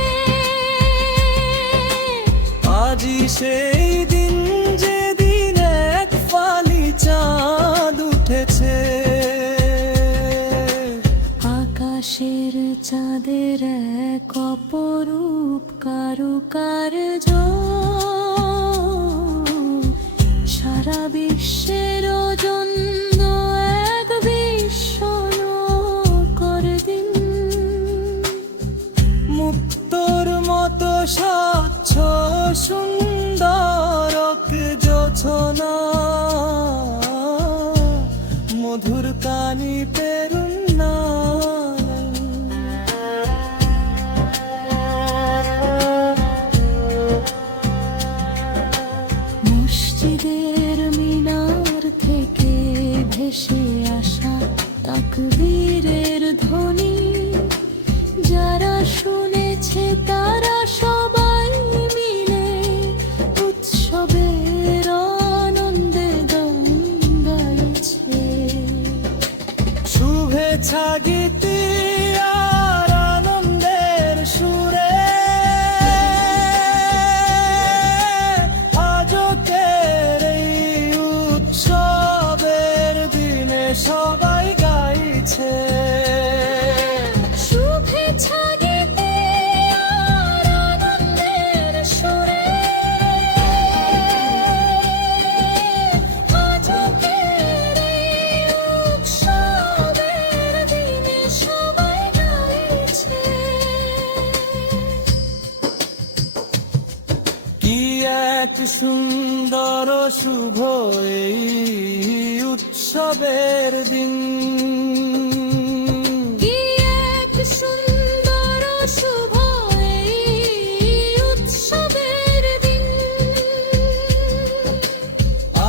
আজই সেই দিন যেদিন এক ফালি চাঁদ উঠেছে। চাঁদের এক অপরূপ কারুকার্য সারা বিশ্বের জন্য এক বিস্ময়কর দিন। মুক্তোর মতো স্বচ্ছ সুন্দর জোছনা মধুর কানি পেরুন্না মসজিদের মিনার থেকে ভেসে আসা তাকবীরের ধ্বনি যারা শুনেছে তারা সবাই মিলে উৎসবের আনন্দে গান গাইছে। শুভেচ্ছা গীতি আর আনন্দের সুরে আজকের এই উৎসবের দিনে সবাই গাইছে। শুভেচ্ছা গীতি আর আনন্দের সুরে আজকের এই উৎসবের দিনে সবাই গাইছে। কি এক সুন্দর শুভ এই উৎসবের দিন। কি এক সুন্দর শুভ এই উৎসবের দিন।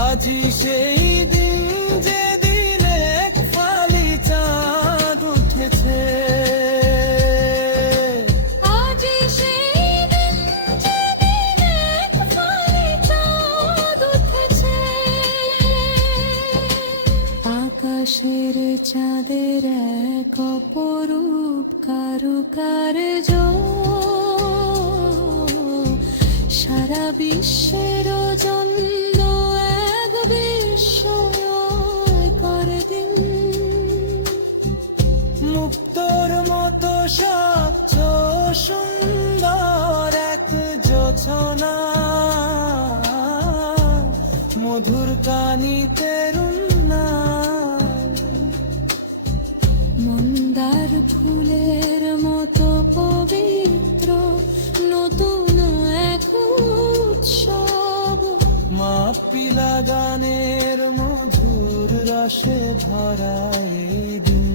আজি সেই দিন যেদিন এক ফালি চাঁদ উঠেছে। আজি সেই দিন যেদিন এক ফালি চাঁদ উঠেছে। আকাশের চাঁদের এক অপরূপ কারুকার্য সারা বিশ্বের জন্য এক বিস্ময়কর দিন। মুক্তোর মতো স্বচ্ছ সুন্দর এক জোছনা মধুর কানি তেরুন্না মন্দার ফুলের মতো পবিত্র নতুন এক উৎসব। মাপিলা গানের মধুর রসে ভরা এই দিন।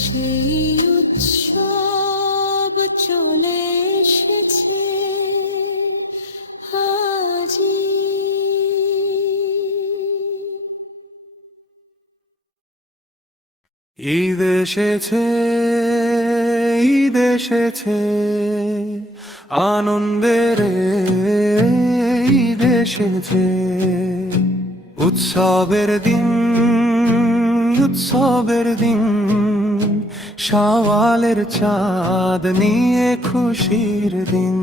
সেই উৎসব চলে এসেছে আজি। ঈদ এসেছে, ঈদ এসেছে, আনন্দের ঈদ এসেছে। উৎসবের দিন, উৎসবের দিন, শাওয়ালের চাঁদ নিয়ে খুশির দিন।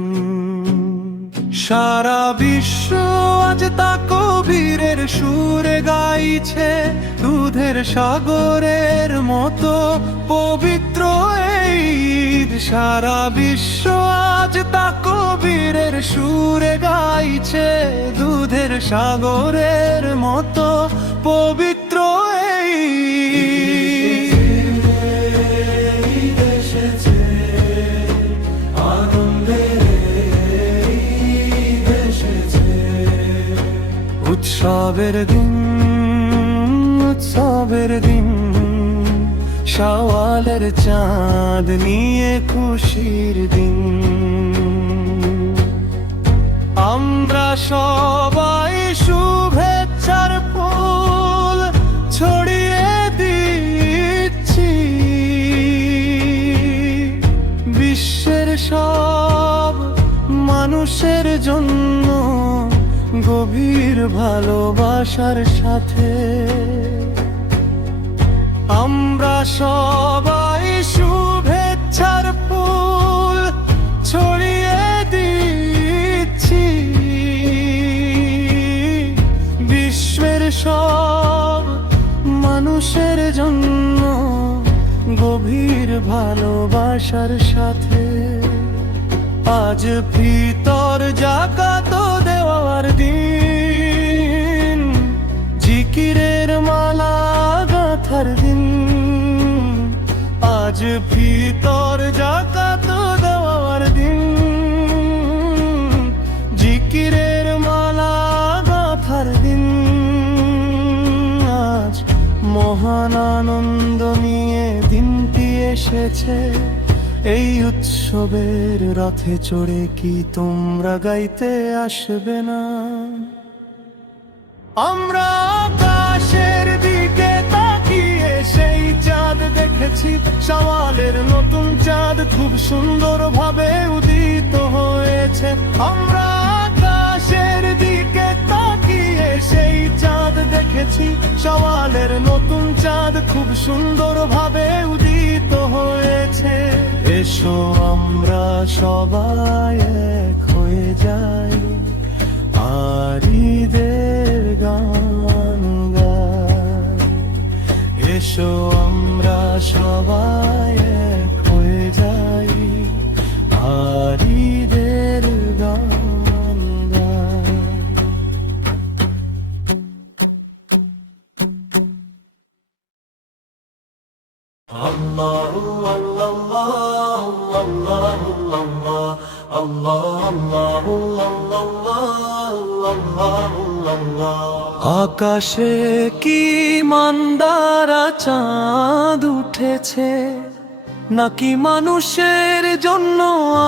সারা বিশ্ব আজ তাকবীরের সুরে গাইছে, দুধের সাগরের মতো পবিত্র এই ঈদ। সারা বিশ্ব আজ তাকবীরের সুরে গাইছে, দুধের সাগরের মতো পবিত্র এই ঈদ। ঈদ এসেছে, আনন্দের ঈদ এসেছে। উৎসবের দিন, উৎসবের দিন, শাওয়ালের চাঁদ নিয়ে খুশির দিন। আমরা সবাই শুভেচ্ছার ফুল ছড়িয়ে দিচ্ছি। বিশ্বের সব মানুষের জন্য গভীর ভালোবাসার সাথে আমরা সবাই শুভেচ্ছার ফুল ছড়িয়ে দিচ্ছি। বিশ্বের সব মানুষের জন্য গভীর ভালোবাসার সাথে আজ ফিতর জাকাত দেওয়ার দিন, জিকিরের মালা গাঁথার দিন। আজ ফিতর জাকাত দেওয়ার দিন, জিকিরের মালা গাঁথার দিন। আজ মহান আনন্দ নিয়ে দিনটি এসেছে, এই উৎসবের রথে চড়ে কি তোমরা গাইতে আসবে না? আমরা আকাশের দিকে তাকিয়ে সেই চাঁদ দেখেছি, শাওয়ালের নতুন চাঁদ খুব সুন্দর ভাবে উদিত হয়েছে। আমরা আকাশের দিকে তাকিয়ে সেই চাঁদ দেখেছি, শাওয়ালের নতুন চাঁদ খুব সুন্দর ভাবে উদিত হয়েছে। এসো আমরা সবাই এক হয়ে যাই, আর ঈদের গান গাই। এসো আমরা সবাই এক হয়ে যাই, আর ঈদের গান গাই। আল্লাহু আল্লাহ আল্লাহু আল্লাহ আল্লাহু আল্লাহ। আকাশে কি মন্দারা চাঁদ উঠেছে, নাকি মানুষের জন্য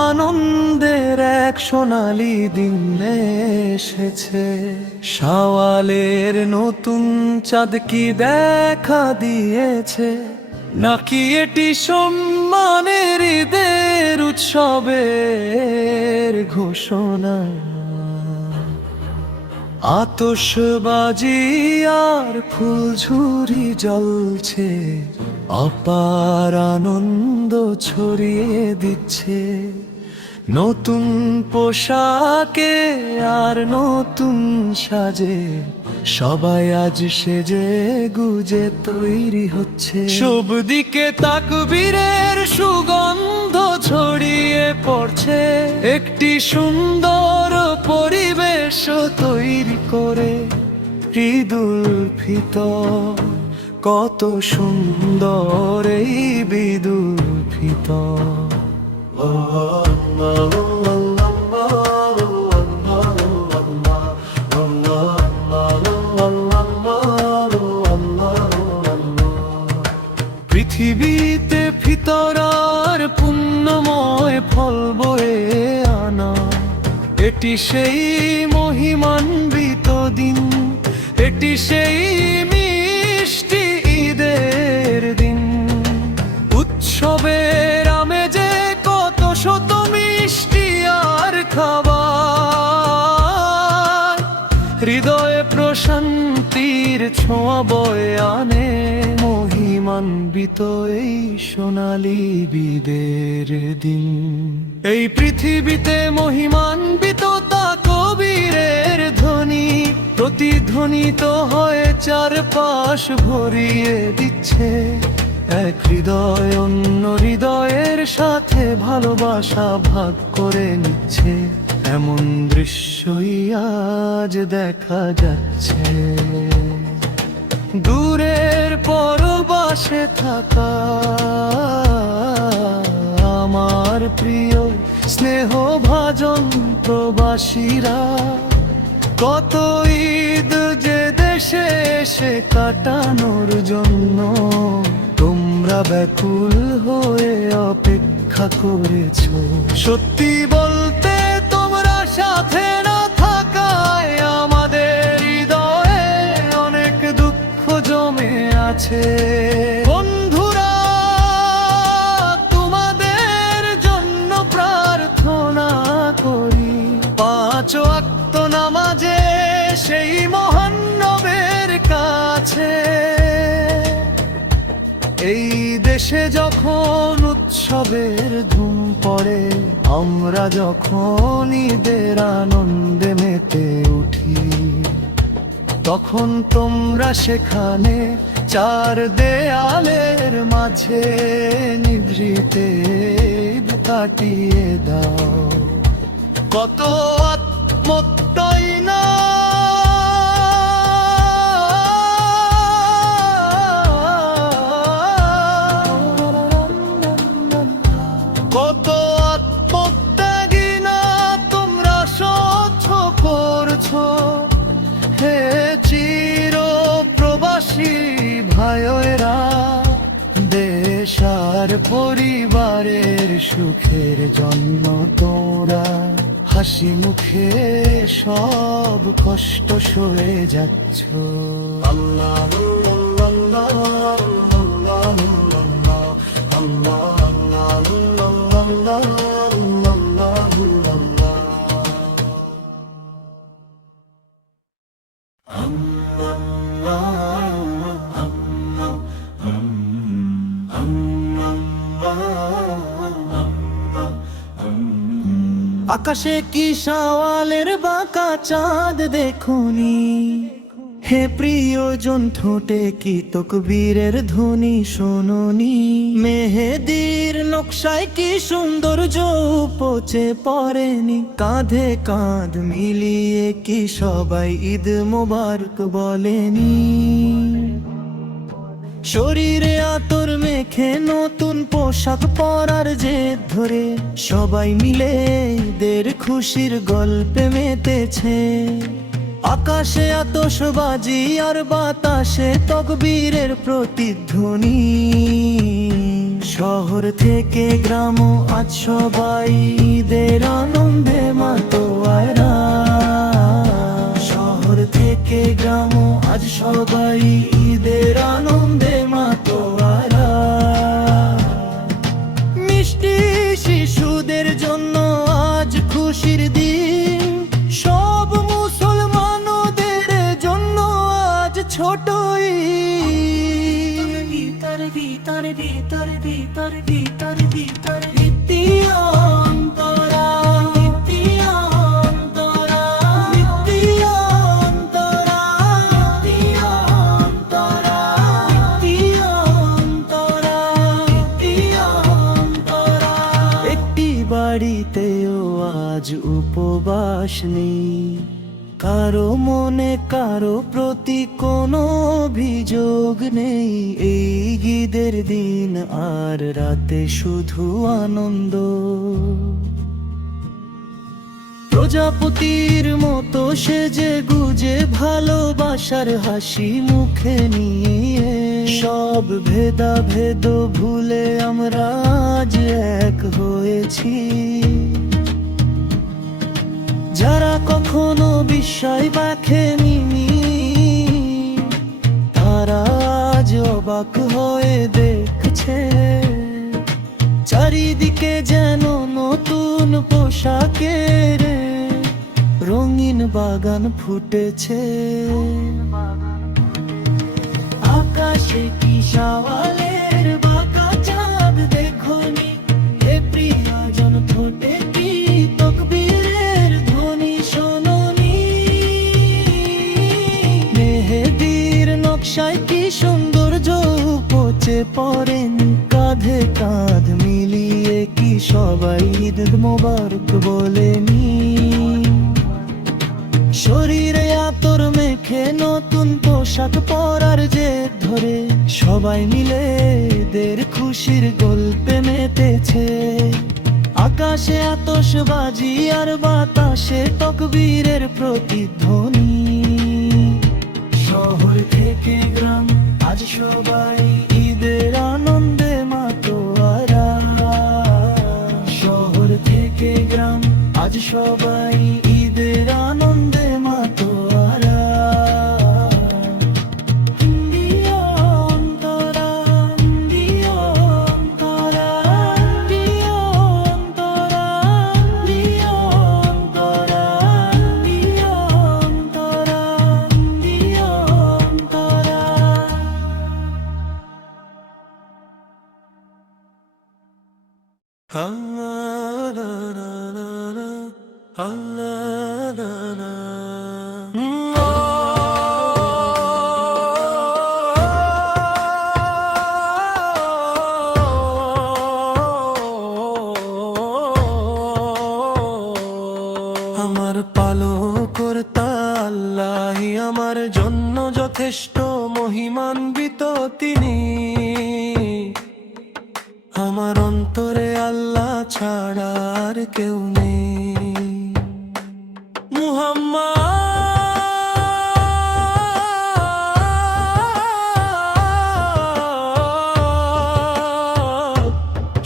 আনন্দের এক সোনালী দিন এসেছে? শাওয়ালের নতুন চাঁদ কি দেখা দিয়েছে, নাকি এটি সম্মানের ঈদের উৎসবের ঘোষণা? আতশবাজি আর ফুলঝুরি জ্বলছে, অপার আনন্দ ছড়িয়ে দিচ্ছে। নতুন পোশাকে আর নতুন সাজে সবাই আজ সেজে গুজে তৈরি হচ্ছে। সব দিকে তাকবীরের সুগন্ধ ছড়িয়ে পড়ছে, একটি সুন্দর পরিবেশ তৈরি করে ঈদুল ফিতর। কত সুন্দর এই ঈদুল ফিতর। পৃথিবীতে ফিতরার পুণ্যময় ফল বয়ে আনা, এটি সেই মহিমান্বিত দিন, এটি সেই মিষ্টি ঈদের দিন। উৎসবের আমেজে কত শত মিষ্টি আর খাবার, হৃদয়ে প্রশান্তির ছোঁয়া বয়ে আনে মহিমান্বিত এই সোনালী ঈদের দিন। এই পৃথিবীতে মহিমান্বিত তাকবীরের ধ্বনি প্রতিধ্বনিত হয়ে চারপাশ ভরিয়ে দিচ্ছে। এক হৃদয় অন্য হৃদয়ের সাথে ভালোবাসা ভাগ করে নিচ্ছে, এমন দৃশ্যই আজ দেখা যাচ্ছে। দূরের পরবাসে থাকা আমার প্রিয় স্নেহভাজন প্রবাসীরা, কত ঈদ যে দেশে এসে কাটানোর জন্য তোমরা ব্যাকুল হয়ে অপেক্ষা করেছো। সত্যি বলতে তোমরা সাথে না থাকায় আমাদের হৃদয়ে অনেক দুঃখ জমে আছে। বন্ধুরা, তোমাদের জন্য প্রার্থনা করি, 5 ওয়াক্ত নামাজে সেই মহান নবের কাছে। এই দেশে যখন উৎসবের ধুম পড়ে, আমরা যখন ঈদের আনন্দে মেতে উঠি, তখন তোমরা সেখানে চার দেয়ালের মাঝে নিভৃতে কাটিয়ে দাও কত আত্মত্যাই না কত আত্মত্যাগী না তোমরা সহ্য করছো হে চির প্রবাসী ভাইয়েরা দেশ আর পরিবারের সুখের জন্য তোমরা হাসি মুখে সব কষ্ট সয়ে যাচ্ছ আল্লাহ আল্লাহ আল্লাহ আকাশে কি শাওয়ালের বাঁকা চাঁদ দেখুনি হে প্রিয়জন ঠোঁটে কি তকবীরের ধ্বনি শোনোনি মেহেদির নকশায় কি সৌন্দর্য উপচে পড়েনি কাঁধে কাঁধ মিলিয়ে কি সবাই ঈদ মোবারক বলেনি শরীরে আতর মেখে নতুন পোশাক পরার জেদ ধরে সবাই মিলে ঈদের খুশির গল্পে মেতেছে আকাশে আতশবাজি আর বাতাসে তকবীরের প্রতিধ্বনি শহর থেকে গ্রাম আজ সবাই ঈদের আনন্দে মাতোয়ারা শহর থেকে গ্রাম আজ সবাই ঈদের আনন্দে মাতোয়ারা মিষ্টি শিশুদের জন্য আজ খুশির দিন সব মুসলমানদের জন্য আজ ছোট ঈদ ভিতরে ভিতরে ভিতরে ভিতরে ভিতরে ভিতরে অন্তরা বাড়িতেও আজ উপবাস নেই কারো মনে কারো প্রতি কোনো অভিযোগ নেই এই ঈদের দিন আর রাতে শুধু আনন্দ প্রজাপতির মতো সেজে গুজে ভালোবাসার হাসি মুখে নিয়ে সব ভেদাভেদ ভুলে আমরা আজ এক হয়েছি যারা কখনো বিস্ময় দেখেনি তারা আজ অবাক হয়ে দেখছে চারিদিকে যেন নতুন পোশাকের রঙিন বাগান ফুটেছে আকাশে কি শাওয়ালের বাঁকা চাঁদ দেখোনি হে প্রিয়জন ঠোঁটে কি তকবীরের ধ্বনি শোনোনি মেহেদির নকশায় কি সৌন্দর্য উপচে পড়েনি কাঁধে কাঁধ মিলিয়ে কি সবাই ঈদ মোবারক বলেনি শরীরে আতর মেখে নতুন পোশাক পরার জেদ ধরে সবাই মিলে ঈদের খুশির গল্পে মেতেছে আকাশে আতশবাজি আর বাতাসে তকবীরের প্রতিধ্বনি শহর থেকে গ্রাম আজ সবাই ঈদের আনন্দে মাতোয়ারা শহর থেকে গ্রাম আজ সবাই ঈদের আনন্দে মাতোয়ারা ha la la la la ha যথেষ্ট মহিমান্বিত তিনি। আমার অন্তরে আল্লাহ ছাড়া আর কেউ নেই। মুহাম্মদ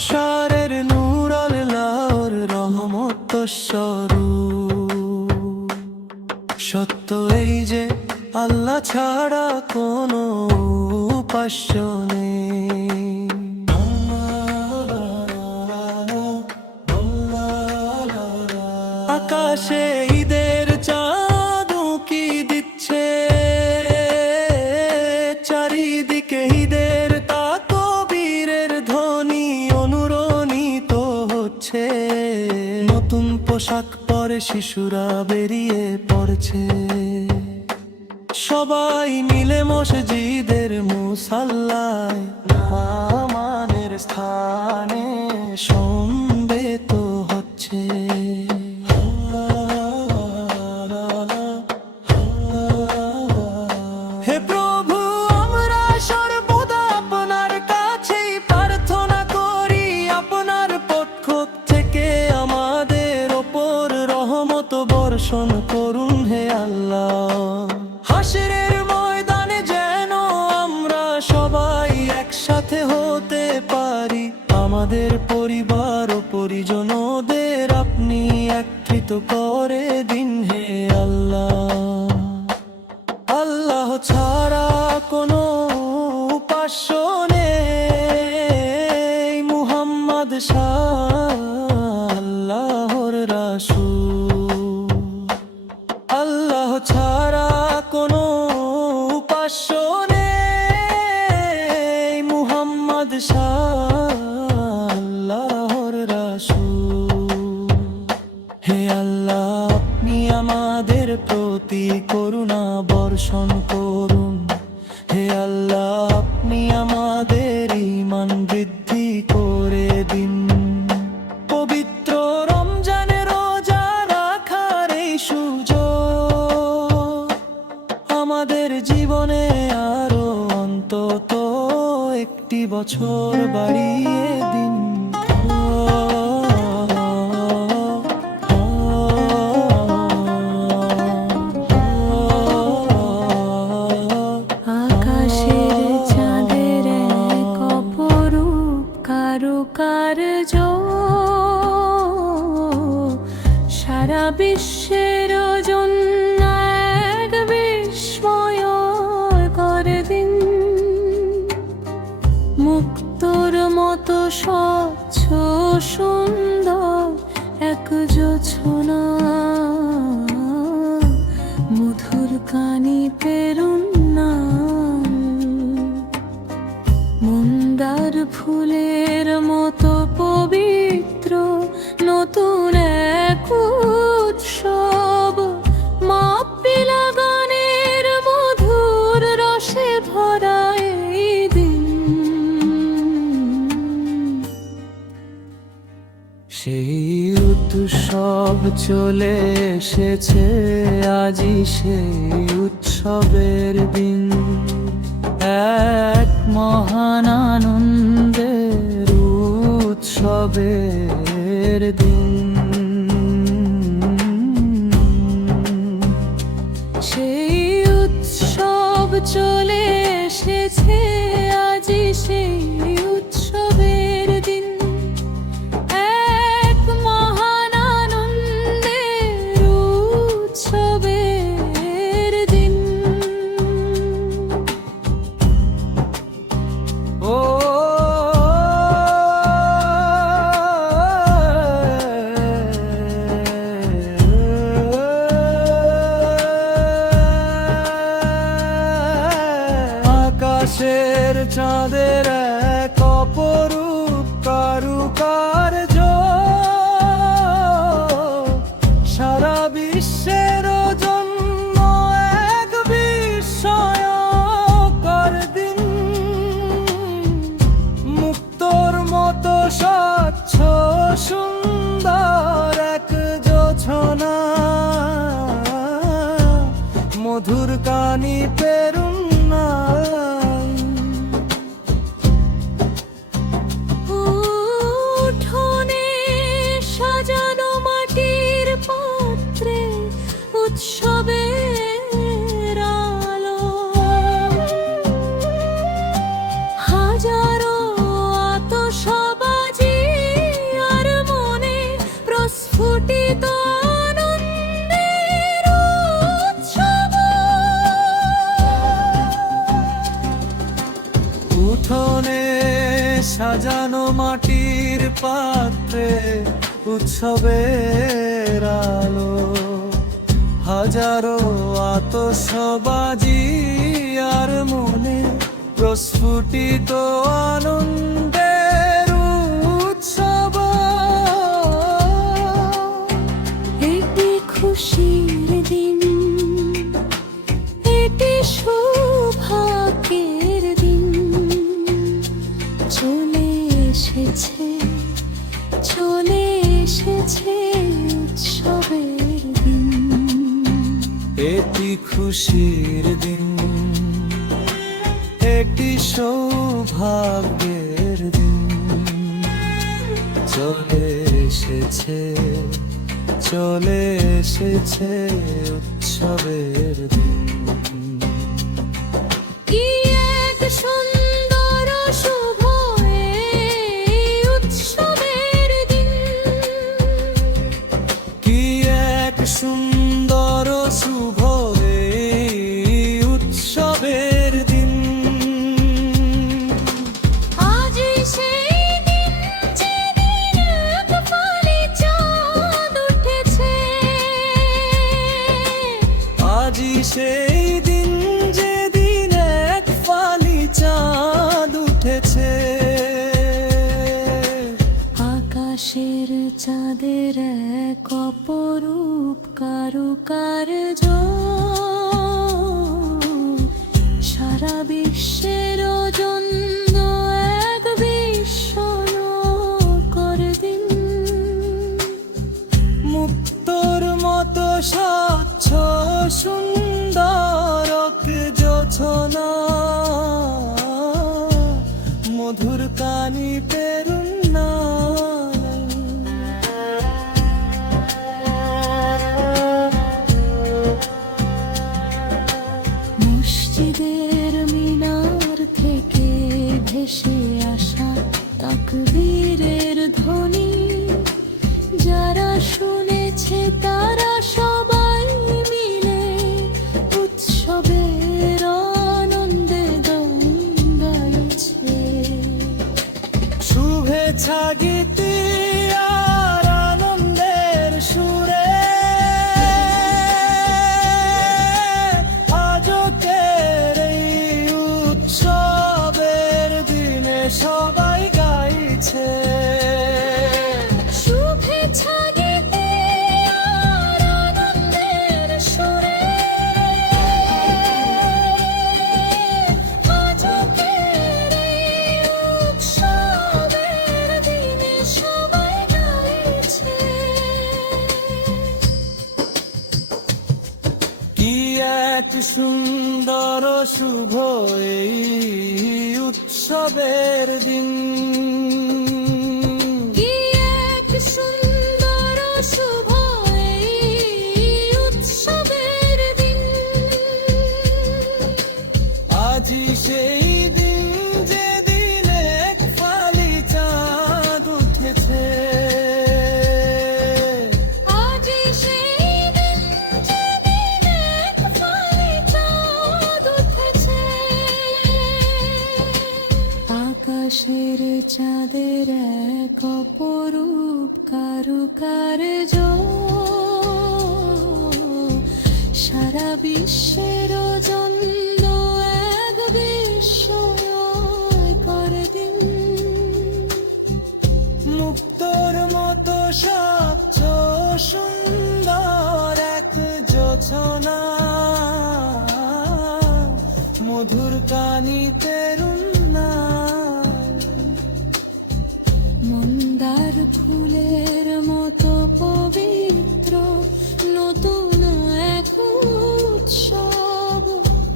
শারের নূর আল্লাহর রহমত স্বরূপ। সত্য এই যে আল্লাহ ছাড়া কোনো উপাস্য নেই। আকাশে ঈদের চাঁদ উঁকি দিচ্ছে, চারিদিকে ঈদের তাকবীরের ধ্বনি অনুরণিত হচ্ছে। নতুন পোশাক পরে শিশুরা বেরিয়ে পড়ছে, সবাই মিলে মসজিদের মুসাল্লায় নামাজের স্থানে সমবেত হচ্ছে। হে প্রভু, আমরা সর্বদা আপনার কাছেই প্রার্থনা করি, আপনার পক্ষ থেকে আমাদের ওপর রহমত বর্ষণ করুন হে আল্লাহ। হাশরের ময়দানে যেন আমরা সবাই একসাথে হতে পারি, আমাদের পরিবার ও পরিজনদের আপনি একত্রিত করে দিন হে আল্লাহ। আল্লাহ ছাড়া কোনো উপাস্য নেই, মুহাম্মদ আল্লাহর রাসূল। আল্লাহ ছাড়া কোনো উপাস্য নেই, মুহাম্মদ আল্লাহর রাসূল। হে আল্লাহ, আপনি আমাদের প্রতি করুণা বর্ষণ করুন। হে আল্লাহ, আপনি আমাদের ঈমান বৃদ্ধি করে দিন। পবিত্র রমজানে রোজা রাখার এই সুযোগ আমাদের জীবনে আরো অন্তত একটি বছর বাড়িয়ে দিন। আকাশের চাঁদের এক অপরূপ কারুকার্য, সারা বিশ্বের জন্য এক বিস্ময়কর দিন। মুক্তোর মতো স্বচ্ছ সুন্দর এক জোছনা, মধুর কানি পেরুন মন্দার ফুলের মতো পবিত্র নতুন এক উৎসব, মাহফিল গানের মধুর রসে ভরা এই দিন। সেই উৎসব চলে এসেছে, আজই সেই উৎসবের দিন। এক মহান আনন্দের উৎসবের দিন। সেই উৎসব চলে এসেছে, আজই সেই উৎসবের দিন। এক মহান আনন্দের উৎসবের দিন। ও আকাশের চাঁদের এক অপরূপ কারুকার্য, সারা বিশ্বের জন্য এক বিস্ময়কর দিন। মুক্তোর মতো স্বচ্ছ সুন্দর এক জোছনা, মধুর কানি পেরুন সাজানো মাটির পাত্রে উৎসবের আলো, হাজারো আতশবাজি আর মনে প্রস্ফুটিত আনন্দের উৎসব। এটি খুশির দিন, এটি সৌভাগ্যের দিন, চলে এসেছে, চলে এসেছে উৎসবের দিন। এটি খুশির দিন, এটি সৌভাগ্যের দিন, চলে এসেছে, চলে এসেছে উৎসবের দিন। কি এক সুন্দর শুভ এই উৎসবের দিন, কি এক সুন্দর শুভ এই উৎসবের দিন। আজই সেই দিন যেদিন এক ফালি চাঁদ উঠেছে, আজই সেই দিন যেদিন এক ফালি চাঁদ উঠেছে। আকাশের চাঁদের এক অপরূপ কারুকার্য, সারা বিশ্বের জন্য এক বিস্ময়কর দিন। মুক্তোর মতো স্বচ্ছ সুন্দর জোছনা, মধুর কানি পেরুন্না। মসজিদের মিনার থেকে ভেসে আসা তাকবীরের ধ্বনি, যারা শুনেছে তারা সবাই মিলে উৎসবের আনন্দে গান গাইছে। শুভেচ্ছা গীতি আর আনন্দের সুরে আজকের এই উৎসবের দিনে সবাই গাইছে। শুভেচ্ছা গীতি আর আনন্দের সুরে আজকের এই উৎসবের দিনে সবাই গাইছে। কি এক সুন্দর শুভ এই উৎসবের দিন। কি এক সুন্দর শুভ এই উৎসবের দিন। আজই সেই দিন যেদিন এক ফালি চাঁদ উঠেছে। আজই সেই দিন যেদিন এক ফালি চাঁদ উঠেছে। আকাশের চাঁদের এক অপরূপ কারুকার্য, সারা বিশ্বের জন্য এক বিস্ময়কর দিন। মুক্তোর মতো স্বচ্ছ সুন্দর এক জোছনা, মধুর কানি তেরুন্না। মন্দার ফুলের মতো পবিত্র নতুন এক উৎসব,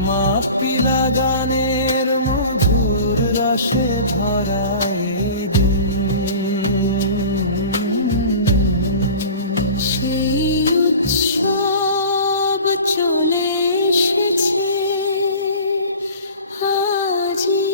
মাপিলা গানের মধুর রসে ভরা এই দিন। সেই উৎসব চলে এসেছে আজই।